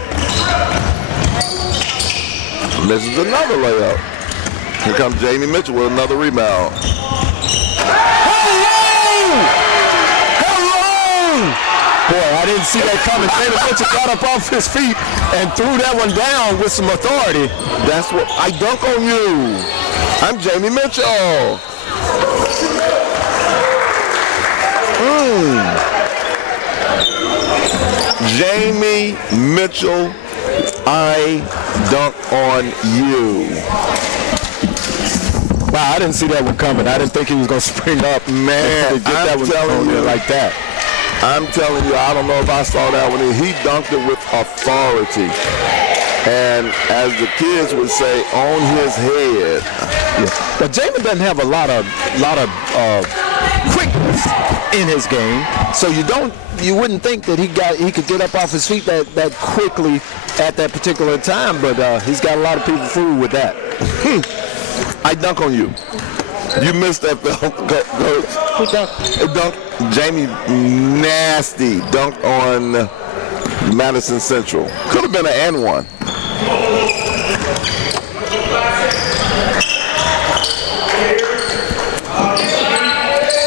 Misses another layup. Here comes Jamie Mitchell with another rebound. Hello! Boy, I didn't see that coming. Jamie Mitchell got up off his feet and threw that one down with some authority. That's what I dunk on you. I'm Jamie Mitchell. Jamie Mitchell, I dunk on you. Wow, I didn't see that one coming. I didn't think he was going to spring up, man. Get that one telling you like that. I'm telling you, I don't know if I saw that one. He dunked it with authority, and as the kids would say, on his head. Yeah. But Jamie doesn't have a lot of quickness. in his game. So you wouldn't think that he could get up off his feet that quickly at that particular time, but he's got a lot of people fooled with that. I dunk on you. You missed that, Phil. Go. Who dunked? Jamie nasty dunk on Madison Central. Could have been an and one.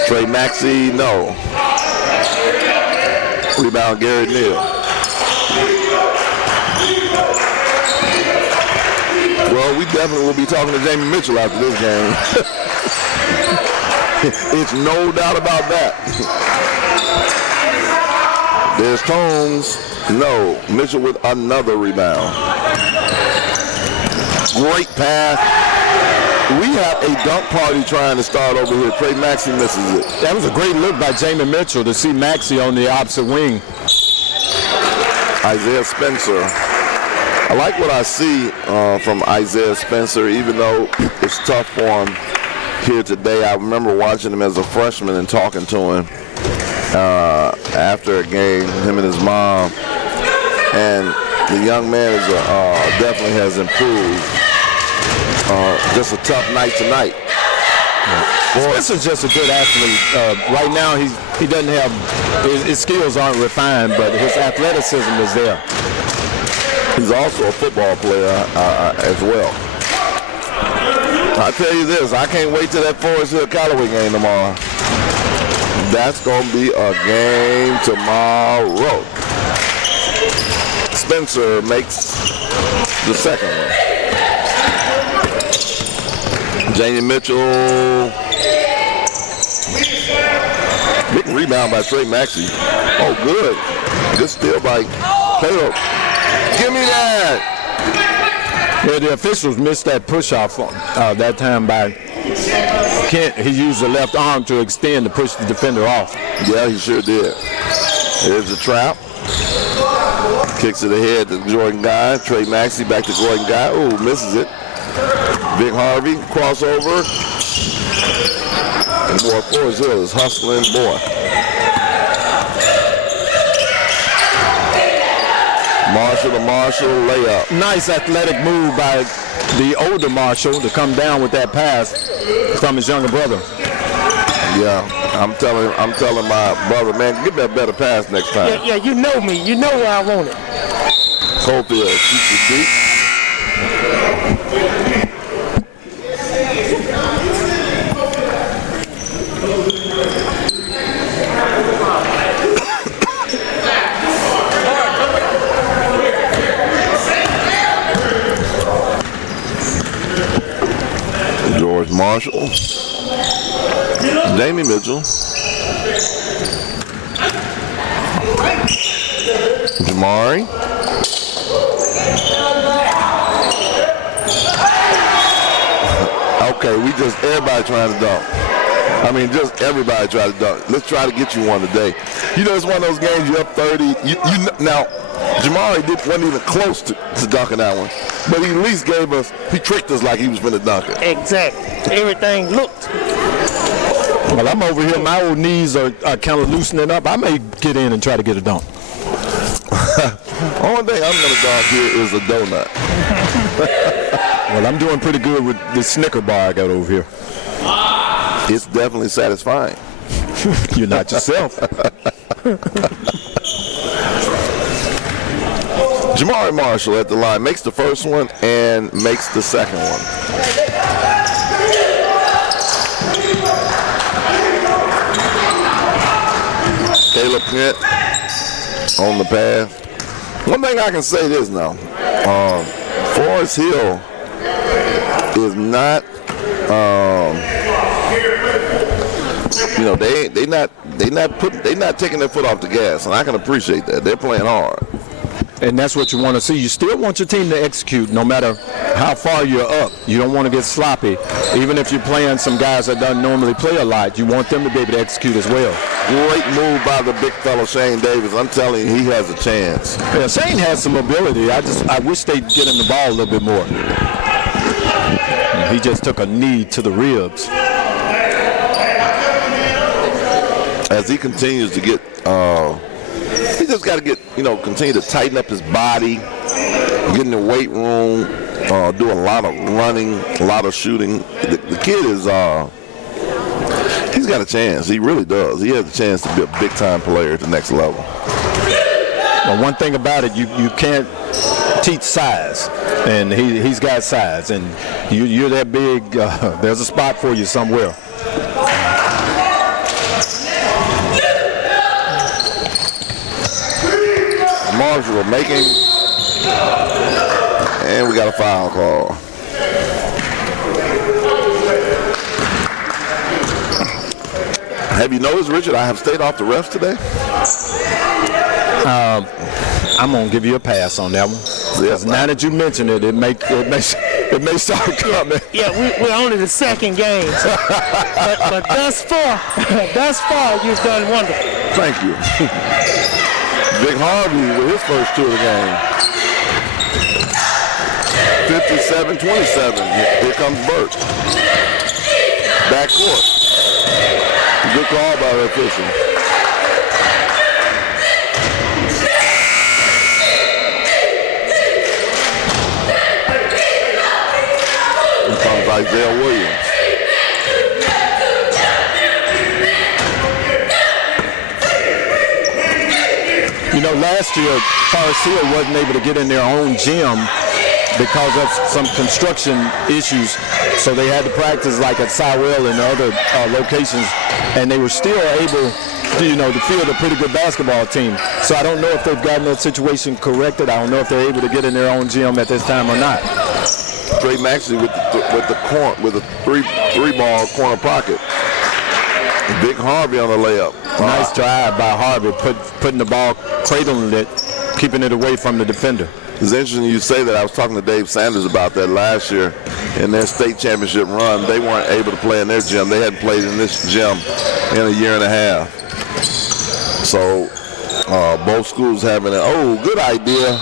Trey Maxey, no. Rebound, Garrett Neal. Well, we definitely will be talking to Jamie Mitchell after this game. It's no doubt about that. There's Combs. No. Mitchell with another rebound. Great pass. We have a dunk party trying to start over here. Trey Maxey misses it. That was a great look by Jamie Mitchell to see Maxey on the opposite wing. Isaiah Spencer. I like what I see from Isaiah Spencer, even though it's tough for him here today. I remember watching him as a freshman and talking to him after a game, him and his mom. And the young man is definitely has improved. Just a tough night tonight. Spencer's just a good athlete. Right now, he doesn't have his skills aren't refined, but his athleticism is there. He's also a football player as well. I tell you this, I can't wait till that Forest Hill Callaway game tomorrow. That's going to be a game tomorrow. Spencer makes the second one. Jamie Mitchell. Big rebound by Trey Maxey. Oh, good. Good steal by Caleb. Give me that. Yeah, the officials missed that push-off that time by Kent. He used the left arm to extend to push the defender off. Yeah, he sure did. Here's the trap. Kicks it ahead to Jordan Guy. Trey Maxey back to Jordan Guy. Oh, misses it. Vic Harvey, crossover. And boy, Forest Hill is hustling, boy. Marshall to Marshall, layup. Nice athletic move by the older Marshall to come down with that pass from his younger brother. Yeah, I'm telling my brother, man, give me a better pass next time. Yeah, you know me. You know where I want it. Cofield keeps it deep. George Marshall. Jamie Mitchell. Jamari. Okay, everybody trying to dunk. I mean, just everybody try to dunk. Let's try to get you one today. You know, it's one of those games you're up 30. Now, Jamari wasn't even close to dunking that one. But he at least he tricked us like he was going to dunk it. Exactly. Everything looked. Well, I'm over here. My old knees are kind of loosening up. I may get in and try to get a dunk. Only thing I'm going to dunk here is a donut. Well, I'm doing pretty good with the Snicker bar I got over here. It's definitely satisfying. You're not yourself. Jamari Marshall at the line makes the first one and makes the second one. Caleb Kent on the pass. One thing I can say this now, Forest Hill is not, they're not taking their foot off the gas, and I can appreciate that. They're playing hard. And that's what you want to see. You still want your team to execute no matter how far you're up. You don't want to get sloppy. Even if you're playing some guys that don't normally play a lot, you want them to be able to execute as well. Great move by the big fellow Shane Davis. I'm telling you, he has a chance. Yeah, Shane has some ability. I wish they'd get him the ball a little bit more. He just took a knee to the ribs. as he continues to get, he just got to get, continue to tighten up his body, get in the weight room, do a lot of running, a lot of shooting. The kid is, he's got a chance. He really does. He has a chance to be a big-time player at the next level. Well, one thing about it, you can't teach size, and he's got size, and you're that big. There's a spot for you somewhere. Marshall making, and we got a foul call. Have you noticed, Richard, I have stayed off the refs today? I'm gonna give you a pass on that one. Because now that you mention it, it may start coming. Yeah, we're only the second game, so, but thus far, you've done wonderful. Thank you. Big Harvey with his first 2 of the game. 57-27. Here comes Burt. Backcourt. Good call by the official. Here comes Isaiah Williams. Last year, Forest Hill wasn't able to get in their own gym because of some construction issues, so they had to practice like at Sywell and other locations, and they were still able to field a pretty good basketball team. So I don't know if they've gotten that situation corrected. I don't know if they're able to get in their own gym at this time or not. Trey Maxey with a three ball corner pocket. Big Harvey on the layup. Nice drive by Harvey, putting the ball, cradling it, keeping it away from the defender. It's interesting you say that. I was talking to Dave Sanders about that last year in their state championship run. They weren't able to play in their gym. They hadn't played in this gym in a year and a half. So both schools having good idea.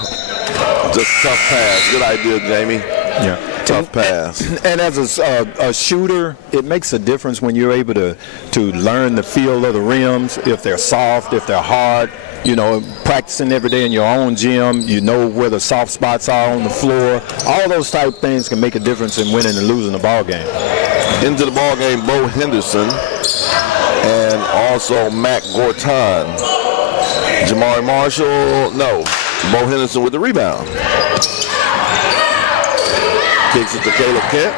Just tough pass. Good idea, Jamie. Yeah. Tough pass. And as a shooter, it makes a difference when you're able to learn the feel of the rims, if they're soft, if they're hard. Practicing every day in your own gym, where the soft spots are on the floor. All those type of things can make a difference in winning and losing the ball game. Into the ball game, Bo Henderson and also Matt Gorton. Jamari Marshall, no. Bo Henderson with the rebound. Kicks it to Caleb Kent.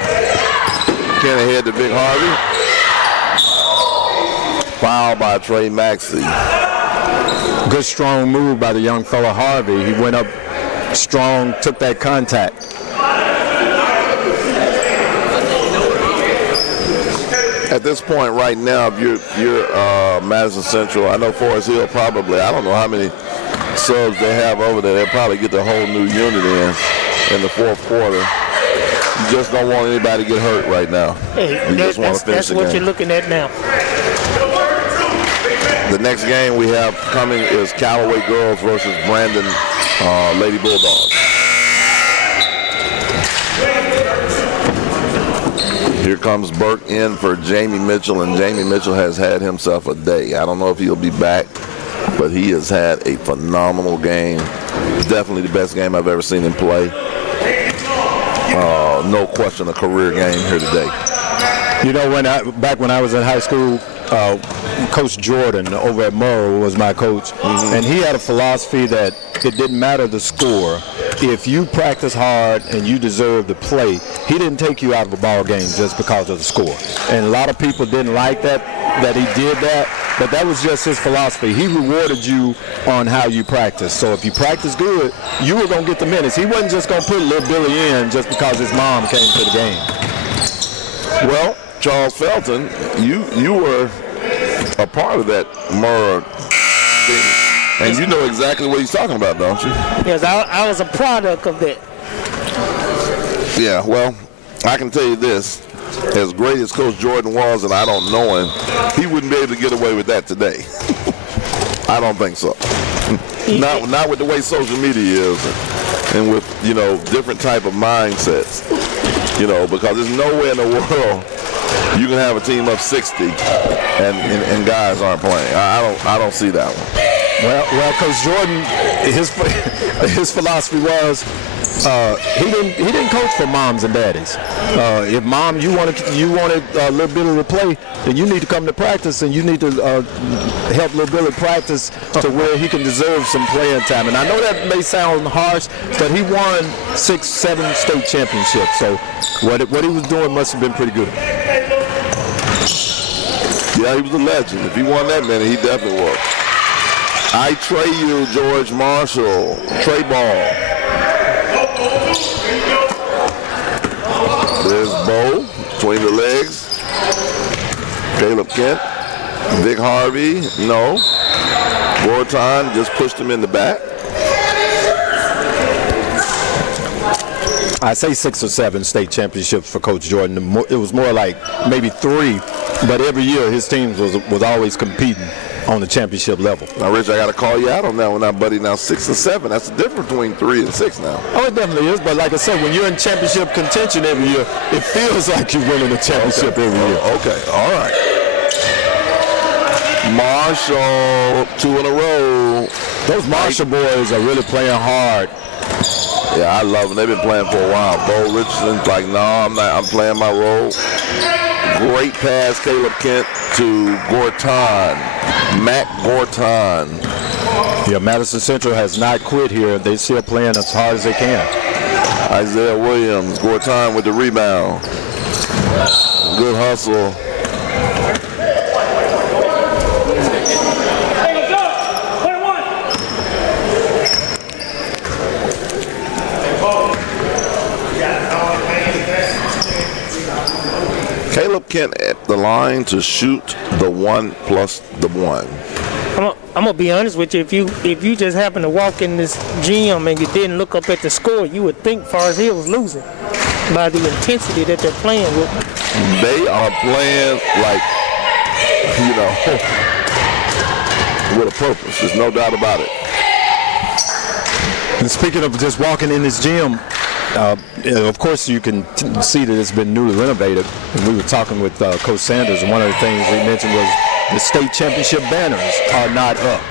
Kent ahead to Big Harvey. Foul by Trey Maxey. Good strong move by the young fella Harvey. He went up strong, took that contact. At this point right now, if you're Madison Central, I know Forest Hill probably, I don't know how many subs they have over there. They'll probably get the whole new unit in the fourth quarter. You just don't want anybody to get hurt right now. Hey, that's what you're looking at now. The next game we have coming is Callaway Girls versus Brandon Lady Bulldogs. Here comes Burke in for Jamie Mitchell, and Jamie Mitchell has had himself a day. I don't know if he'll be back, but he has had a phenomenal game. Definitely the best game I've ever seen him play. No question, a career game here today. Back when I was in high school, Coach Jordan over at Murrow was my coach, and he had a philosophy that it didn't matter the score. If you practice hard and you deserve to play, he didn't take you out of a ball game just because of the score. And a lot of people didn't like that he did that, but that was just his philosophy. He rewarded you on how you practice. So if you practice good, you were going to get the minutes. He wasn't just going to put little Billy in just because his mom came to the game. Well, Charles Felton, you were a part of that Murrah thing, and you know exactly what he's talking about, don't you? Yes, I was a product of that. Yeah, well, I can tell you this. As great as Coach Jordan was, and I don't know him, he wouldn't be able to get away with that today. I don't think so. Not with the way social media is, and with, different type of mindsets. Because there's nowhere in the world you can have a team of 60 and guys aren't playing. I don't see that one. Well, Coach Jordan, his philosophy was he didn't coach for moms and daddies. If mom you wanted little Billy to play, then you need to come to practice and you need to help little Billy practice to where he can deserve some playing time. And I know that may sound harsh, but he won 6-7 state championships. So what he was doing must have been pretty good. Yeah, he was a legend. If he won that many, he definitely was. I tray you, George Marshall. Tray ball. There's Bo between the legs. Caleb Kent. Vic Harvey, no. Gorton just pushed him in the back. I say 6 or 7 state championships for Coach Jordan. It was more like maybe 3, but every year his team was always competing on the championship level. Now, Rich, I got to call you out on that one now, buddy. Now, 6 and 7, that's the difference between 3 and 6 now. Oh, it definitely is, but like I said, when you're in championship contention every year, it feels like you're winning a championship every year. Okay, all right. Marshall, 2 in a row. Those Marshall boys are really playing hard. Yeah, I love them. They've been playing for a while. Bo Richardson's like, no, I'm not. I'm playing my role. Great pass, Caleb Kent to Gorton. Matt Gorton. Yeah, Madison Central has not quit here. They're still playing as hard as they can. Isaiah Williams, Gorton with the rebound. Good hustle. Caleb Kent at the line to shoot the 1+1. I'm gonna be honest with you. If you just happen to walk in this gym and you didn't look up at the score, you would think Forest Hill was losing by the intensity that they're playing with. They are playing like, with a purpose. There's no doubt about it. And speaking of just walking in this gym, of course, you can see that it's been newly renovated. And we were talking with Coach Sanders, and one of the things he mentioned was the state championship banners are not up.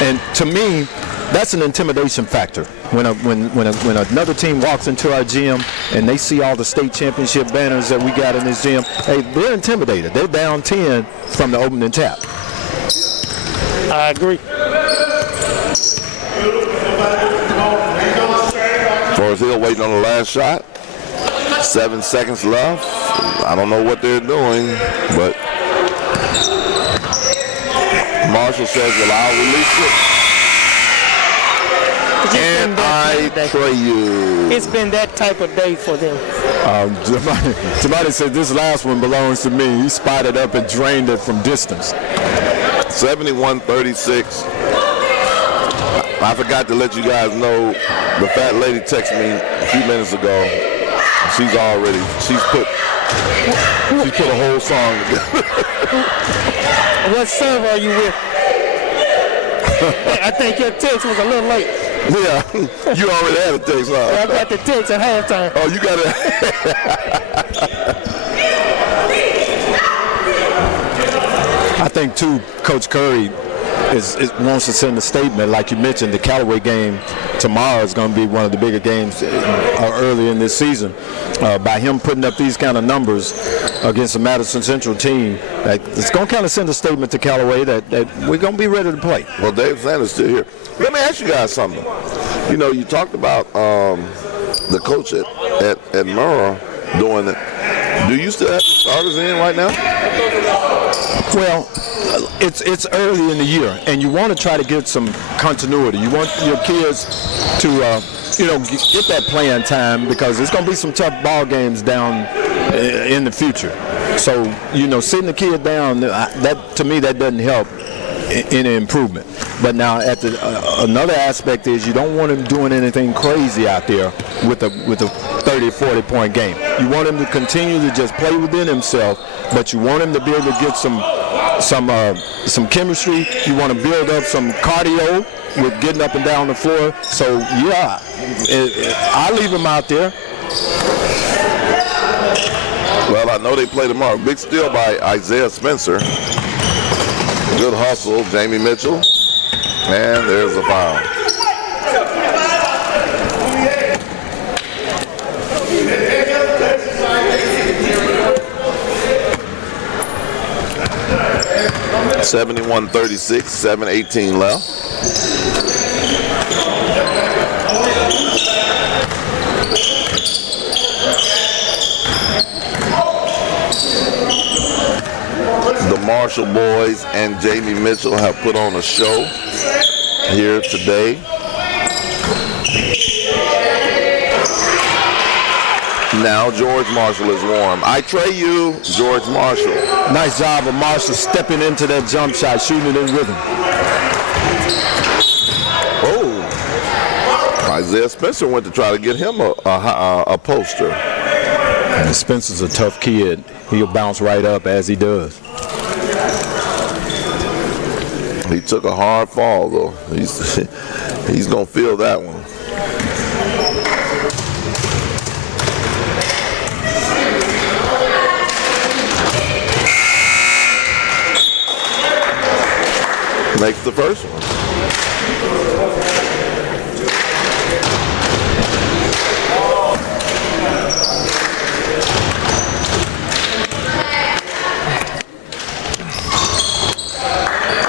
And to me, that's an intimidation factor. When another team walks into our gym and they see all the state championship banners that we got in this gym, hey, they're intimidated. They're down 10 from the opening tap. I agree. Forest Hill waiting on the last shot. 7 seconds left. I don't know what they're doing, but Marshall says, well, I'll release it. And I tray you. It's been that type of day for them. Somebody said this last one belongs to me. He spotted up and drained it from distance. 71-36. I forgot to let you guys know, the fat lady texted me a few minutes ago. She's put a whole song together. What serve are you with? I think your text was a little late. Yeah, you already had a text, huh? I got the text at halftime. Oh, you got it. I think, too, Coach Curry wants to send a statement. Like you mentioned, the Callaway game tomorrow is going to be one of the bigger games early in this season. By him putting up these kind of numbers against the Madison Central team, it's going to kind of send a statement to Callaway that we're going to be ready to play. Well, Dave Sanders still here. Let me ask you guys something. You talked about the coach at Murrah doing it. Do you still have starters in right now? Well, it's early in the year, and you want to try to get some continuity. You want your kids to, get that playing time, because it's going to be some tough ball games down in the future. So, sitting the kid down, that to me, that doesn't help any improvement. But now, another aspect is you don't want him doing anything crazy out there with a 30, 40-point game. You want him to continue to just play within himself, but you want him to be able to get some chemistry. You want to build up some cardio with getting up and down the floor. So, yeah, I leave him out there. Well, I know they play tomorrow. Big steal by Isaiah Spencer. Good hustle, Jamie Mitchell. And there's a foul. (71-36), 7:18 left. The Marshall boys and Jamie Mitchell have put on a show here today. Now George Marshall is warm. I tray you, George Marshall. Nice job of Marshall stepping into that jump shot, shooting it in rhythm. Oh, Isaiah Spencer went to try to get him a poster. And Spencer's a tough kid. He'll bounce right up as he does. He took a hard fall, though. He's going to feel that one. Makes the first one.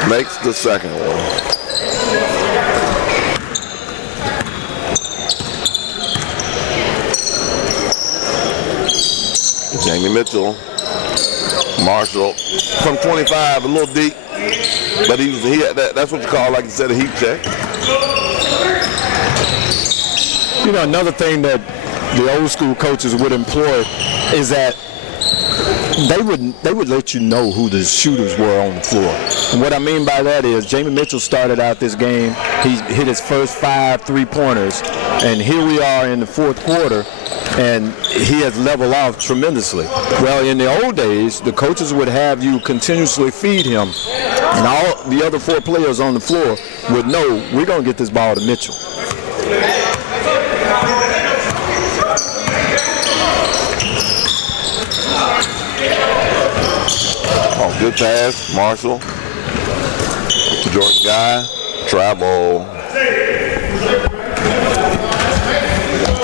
Makes the second one. Jamie Mitchell, Marshall from 25, a little deep, but he had that's what you call, like you said, a heat check. You know, another thing that the old school coaches would employ is that they would let you know who the shooters were on the floor. And what I mean by that is Jamie Mitchell started out this game. He hit his first 5 3-pointers, and here we are in the fourth quarter, and he has leveled off tremendously. Well, in the old days, the coaches would have you continuously feed him, and all the other 4 players on the floor would know we're going to get this ball to Mitchell. Oh, good pass, Marshall. Jordan Guy, travel.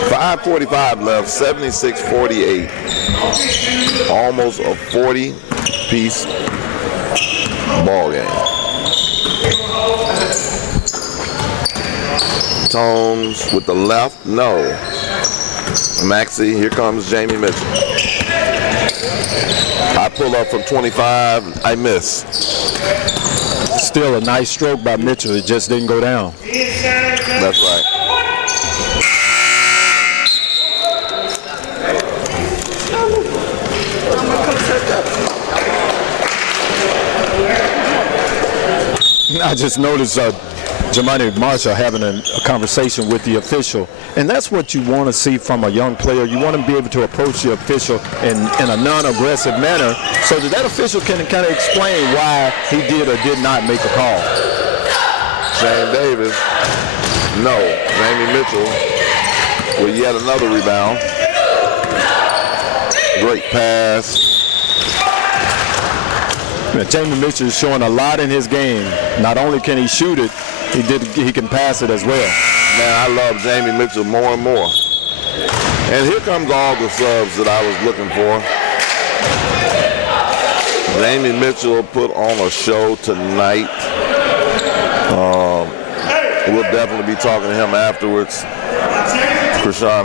5:45 left, 76-48. Almost a 40-piece ball game. Tones with the left, no. Maxey, here comes Jamie Mitchell. I pull up from 25, I miss. Still a nice stroke by Mitchell, it just didn't go down. That's right. I just noticed Jamani Marshall having a conversation with the official, and that's what you want to see from a young player. You want to be able to approach the official in a non-aggressive manner so that official can kind of explain why he did or did not make a call. Shane Davis, no. Jamie Mitchell with yet another rebound. Great pass. Jamie Mitchell is showing a lot in his game. Not only can he shoot it, he can pass it as well. Man, I love Jamie Mitchell more and more. And here comes all the subs that I was looking for. Jamie Mitchell put on a show tonight. We'll definitely be talking to him afterwards. Krishan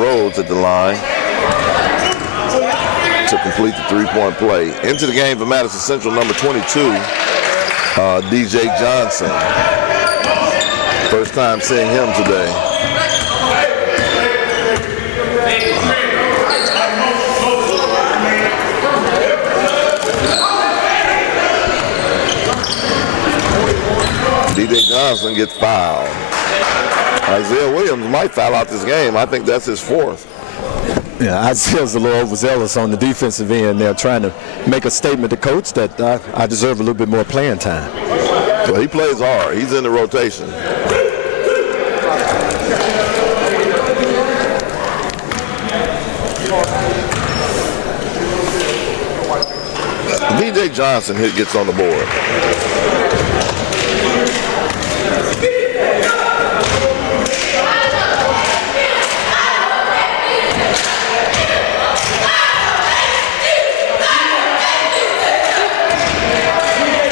Rhodes at the line to complete the three-point play. Into the game for Madison Central, number 22, DJ Johnson. First time seeing him today. DJ Johnson gets fouled. Isaiah Williams might foul out this game. I think that's his fourth. Yeah, Isaiah's a little overzealous on the defensive end. They're trying to make a statement to coach that I deserve a little bit more playing time. Well, he plays hard. He's in the rotation. DJ Johnson gets on the board.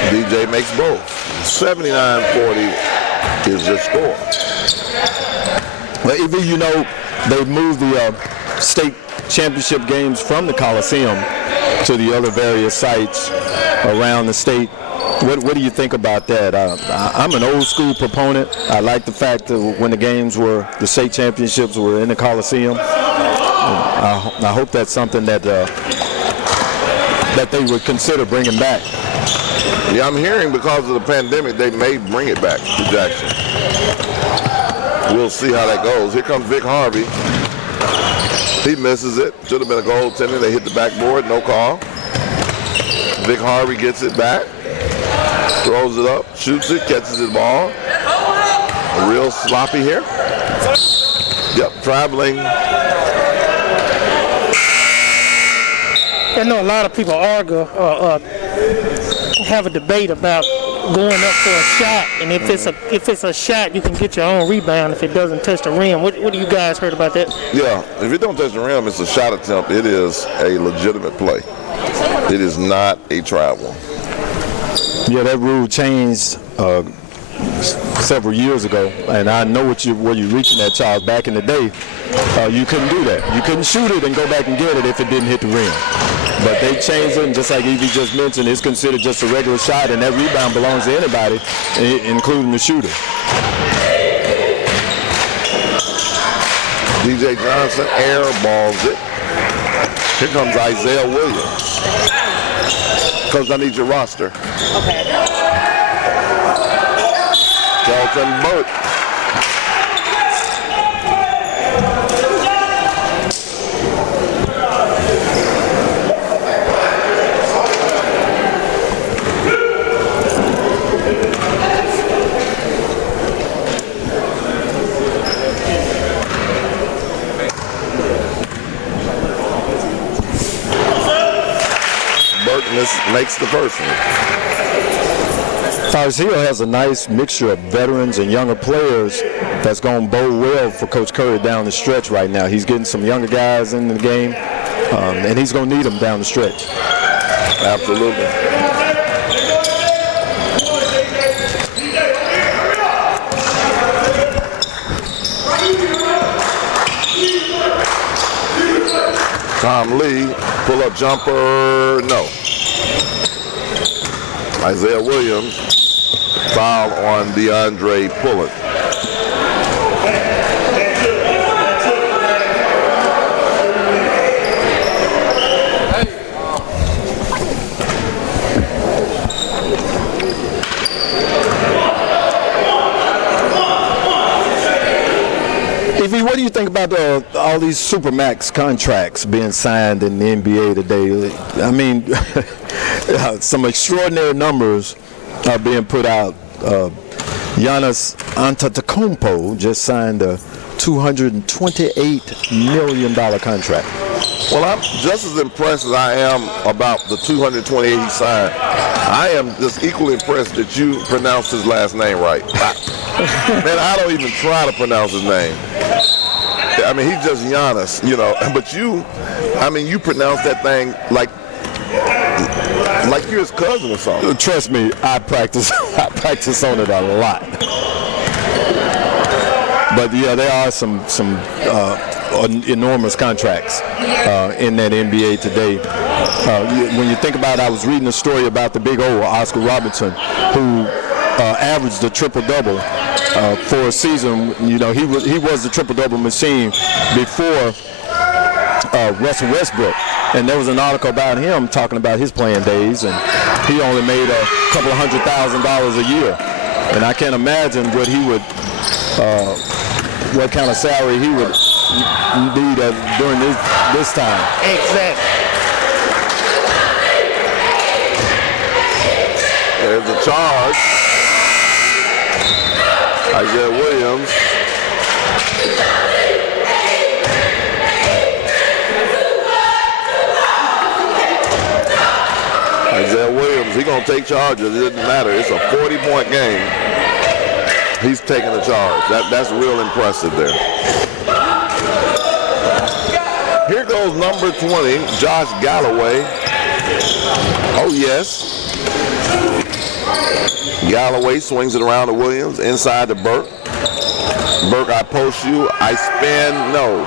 DJ makes both. 79-40 is the score. Well, even, you know, they moved the state championship games from the Coliseum to the other various sites around the state. What do you think about that? I'm an old school proponent. I like the fact that when the state championships were in the Coliseum. I hope that's something that they would consider bringing back. Yeah, I'm hearing because of the pandemic, they may bring it back to Jackson. We'll see how that goes. Here comes Vic Harvey. He misses it. Should have been a goaltender. They hit the backboard, no call. Vic Harvey gets it back, throws it up, shoots it, catches the ball. Real sloppy here. Yep, traveling. I know a lot of people argue have a debate about going up for a shot, and if it's a shot, you can get your own rebound if it doesn't touch the rim. What do you guys heard about that? Yeah, if it don't touch the rim, it's a shot attempt. It is a legitimate play. It is not a travel. Yeah, that rule changed several years ago, and I know where you're reaching at, Charles. Back in the day, you couldn't do that. You couldn't shoot it and go back and get it if it didn't hit the rim. But they changed it, and just like Evie just mentioned, it's considered just a regular shot, and that rebound belongs to anybody, including the shooter. DJ Johnson airballs it. Here comes Isaiah Williams. Coach, I need your roster. Okay. Kelton Burke. Makes the first one. Tars Hill has a nice mixture of veterans and younger players that's going to bode well for Coach Curry down the stretch right now. He's getting some younger guys in the game, and he's going to need them down the stretch. Absolutely. Tom Lee, pull-up jumper, no. Isaiah Williams, foul on DeAndre Pullen. Evie, what do you think about all these Supermax contracts being signed in the NBA today? I mean, some extraordinary numbers are being put out. Giannis Antetokounmpo just signed a $228 million contract. Well, I'm just as impressed as I am about the 228 he signed. I am just equally impressed that you pronounced his last name right. Man, I don't even try to pronounce his name. I mean, he's just Giannis, you know. But you pronounce that thing like you're his cousin or something. Trust me, I practice on it a lot. But yeah, there are some enormous contracts in that NBA today. When you think about it, I was reading a story about the big O, Oscar Robertson, who averaged a triple-double for a season. You know, he was the triple-double machine before Russell Westbrook. And there was an article about him talking about his playing days, and he only made a couple of $100,000 a year. And I can't imagine what he would, what kind of salary he would need during this time. Exactly. There's a charge. Isaiah Williams. Isaiah He's going to take charge. It doesn't matter. It's a 40-point game. He's taking the charge. That's real impressive there. Here goes number 20, Josh Galloway. Oh, yes. Galloway swings it around to Williams, inside to Burke. Burke, I post you. I spin, no.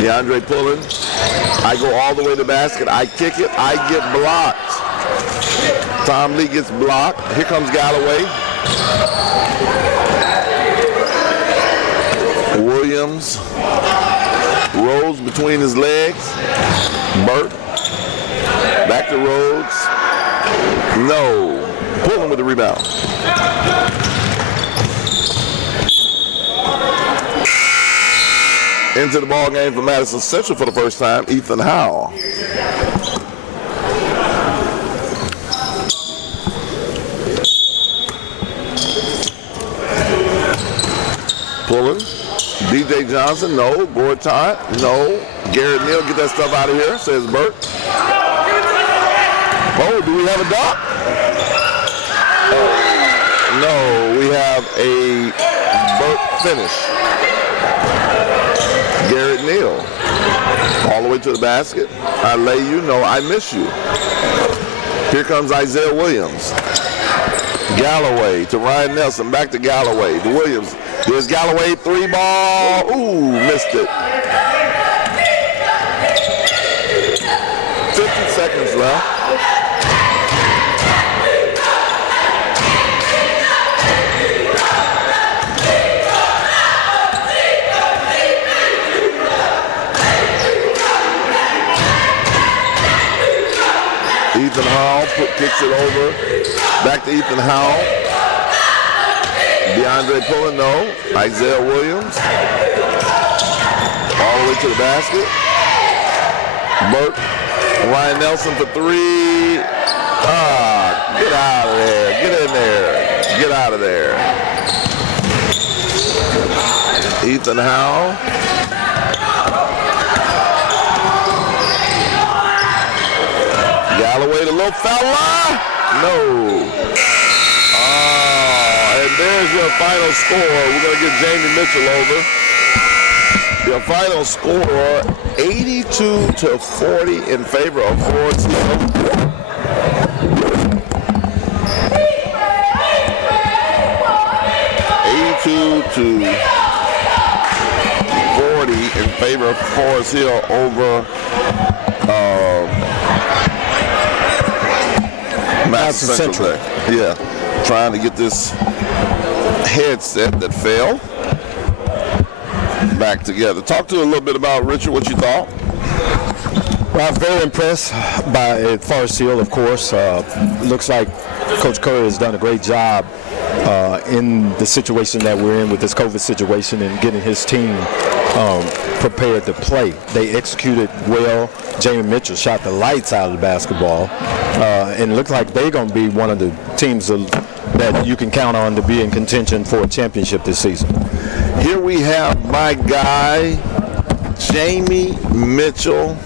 DeAndre pulling. I go all the way to the basket. I kick it. I get blocked. Tom Lee gets blocked. Here comes Galloway. Williams rolls between his legs. Burke. Back to Rhodes. No. Pulling with the rebound. Into the ball game for Madison Central for the first time, Ethan Howell. Pulling. DJ Johnson, no. Gortat, no. Garrett Neal, get that stuff out of here, says Burke. Oh, do we have a dunk? No, we have a Burke finish. Garrett Neal, all the way to the basket. I lay you, no, I miss you. Here comes Isaiah Williams. Galloway to Ryan Nelson, back to Galloway, to Williams. There's Galloway, 3-ball. Ooh, missed it. 50 seconds left. Ethan Howell kicks it over. Back to Ethan Howell. DeAndre pulling, no. Isaiah Williams. All the way to the basket. Burke. Ryan Nelson for 3. Get out of there. Get in there. Get out of there. Ethan Howell. Galloway, the little fella. No. And there's your final score. We're going to get Jamie Mitchell over. Your final score, 82-40 in favor of Forest Hill. In favor of Forest Hill over Madison Central. Yeah, trying to get this headset that fell back together. Talk to a little bit about Richard, what you thought. Well, I'm very impressed by Forest Hill, of course. Looks like Coach Curry has done a great job in the situation that we're in with this COVID situation and getting his team prepared to play. They executed well. Jamie Mitchell shot the lights out of the basketball. And it looks like they're going to be one of the teams that you can count on to be in contention for a championship this season. Here we have my guy, Jamie Mitchell.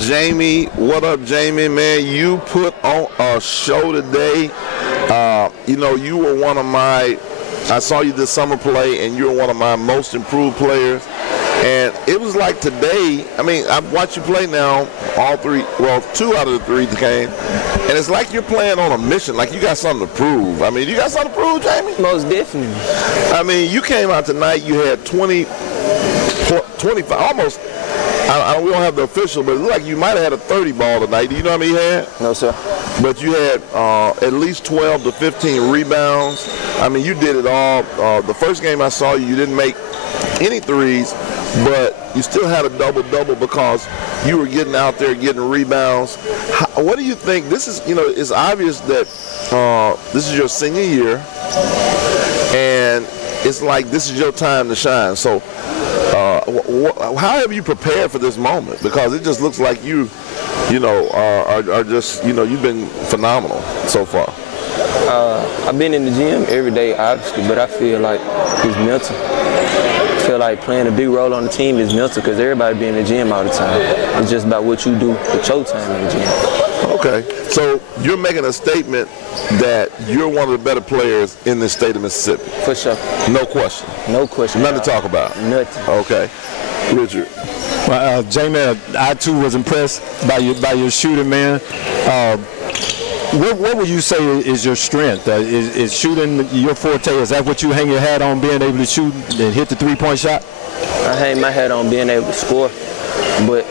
Jamie, what up, Jamie, man? You put on a show today. You were one of my, I saw you this summer play, and you were one of my most improved players. And it was like today, I've watched you play now, two out of the three came. And it's like you're playing on a mission, like you got something to prove. You got something to prove, Jamie? Most definitely. You came out tonight, you had 25, almost, we don't have the official, but it looked like you might have had a 30 ball tonight. Do you know how many you had? No, sir. But you had at least 12 to 15 rebounds. You did it all. The first game I saw you didn't make any threes, but you still had a double-double because you were getting out there getting rebounds. What do you think? This is, it's obvious that this is your senior year, and it's like this is your time to shine. So how have you prepared for this moment? Because it just looks like are just, you've been phenomenal so far. I've been in the gym every day, obviously, but I feel like it's mental. feel like playing a big role on the team is mental because everybody be in the gym all the time. It's just about what you do with your time in the gym. Okay, so you're making a statement that you're one of the better players in the state of Mississippi. For sure. No question. No question. Nothing to talk about. Nothing. Okay. Richard. Well, Jamie, I too was impressed by your shooting, man. What would you say is your strength? Is shooting your forte? Is that what you hang your hat on, being able to shoot and hit the three-point shot? I hang my hat on being able to score, but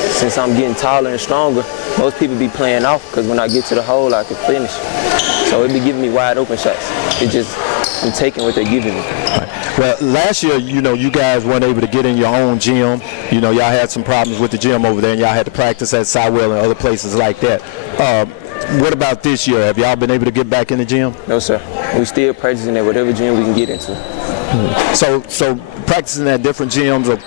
since I'm getting taller and stronger, most people be playing off because when I get to the hole, I can finish. So it be giving me wide open shots. It just been taking what they're giving me. Well, last year, you guys weren't able to get in your own gym. Y'all had some problems with the gym over there, and y'all had to practice at Sywell and other places like that. What about this year? Have y'all been able to get back in the gym? No, sir. We still practicing at whatever gym we can get into. So practicing at different gyms, or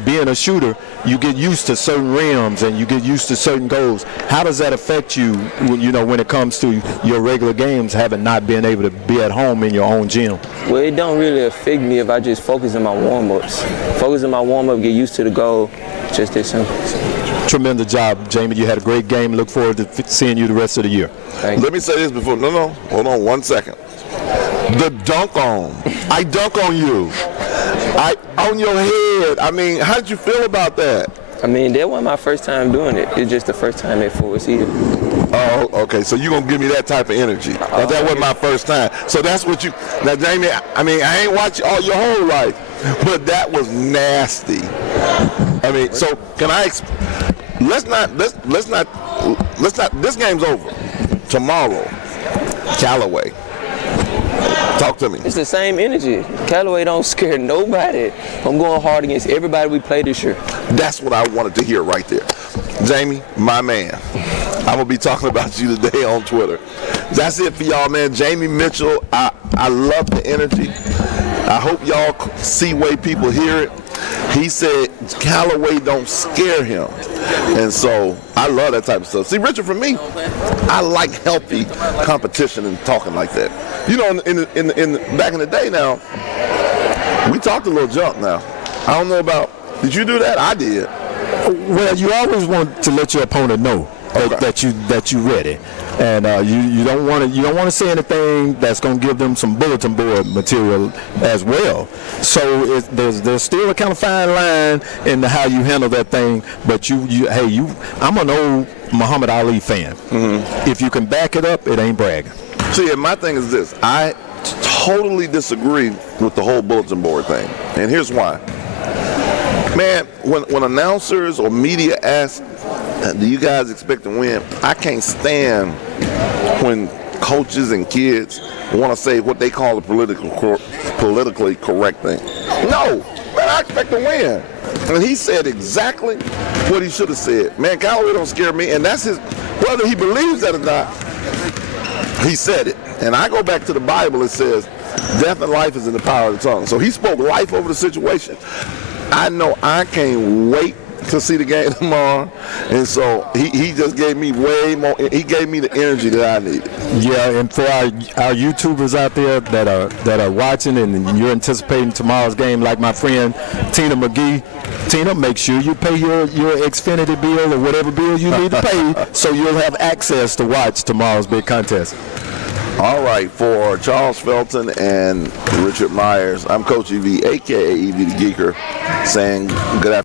being a shooter, you get used to certain rims and you get used to certain goals. How does that affect you, when it comes to your regular games, having not been able to be at home in your own gym? Well, it don't really affect me if I just focus on my warm-ups. Focus on my warm-up, get used to the goal, just that simple. Tremendous job, Jamie. You had a great game. Look forward to seeing you the rest of the year. Thank you. Let me say this before. No. Hold on 1 second. The dunk on. I dunk on you. On your head. I mean, how did you feel about that? I mean, that wasn't my first time doing it. It's just the first time at Forest Hill. Oh, okay. So you're going to give me that type of energy. That wasn't my first time. So that's what you... Now, Jamie, I mean, I ain't watched all your whole life, but that was nasty. I mean, so can I... Let's not... This game's over. Tomorrow, Callaway. Talk to me. It's the same energy. Callaway don't scare nobody. I'm going hard against everybody we play this year. That's what I wanted to hear right there. Jamie, my man. I'm going to be talking about you today on Twitter. That's it for y'all, man. Jamie Mitchell, I love the energy. I hope y'all see way people hear it. He said Callaway don't scare him. And so I love that type of stuff. See, Richard, for me, I like healthy competition and talking like that. In back in the day now, we talked a little junk now. I don't know about, did you do that? I did. Well, you always want to let your opponent know that you ready, and you don't want to say anything that's going to give them some bulletin board material as well. So there's still a kind of fine line in how you handle that thing. But I'm an old Muhammad Ali fan. Mm-hmm. If you can back it up, it ain't bragging. See, and my thing is this: I totally disagree with the whole bulletin board thing, and here's why. Man, when announcers or media ask, do you guys expect to win? I can't stand when coaches and kids want to say what they call the politically correct thing. No, man, I expect to win. And he said exactly what he should have said. Man, Callaway don't scare me, and that's his, whether he believes that or not, he said it. And I go back to the Bible, it says, death and life is in the power of the tongue. So he spoke life over the situation. I know I can't wait to see the game tomorrow, and so he just gave me way more. He gave me the energy that I needed. Yeah, and for our YouTubers out there that are watching and you're anticipating tomorrow's game, like my friend Tina McGee. Tina, make sure you pay your Xfinity bill or whatever bill you need to pay, so you'll have access to watch tomorrow's big contest. All right, for Charles Felton and Richard Myers, I'm Coach EV, a.k.a. EV the Geeker, saying good afternoon.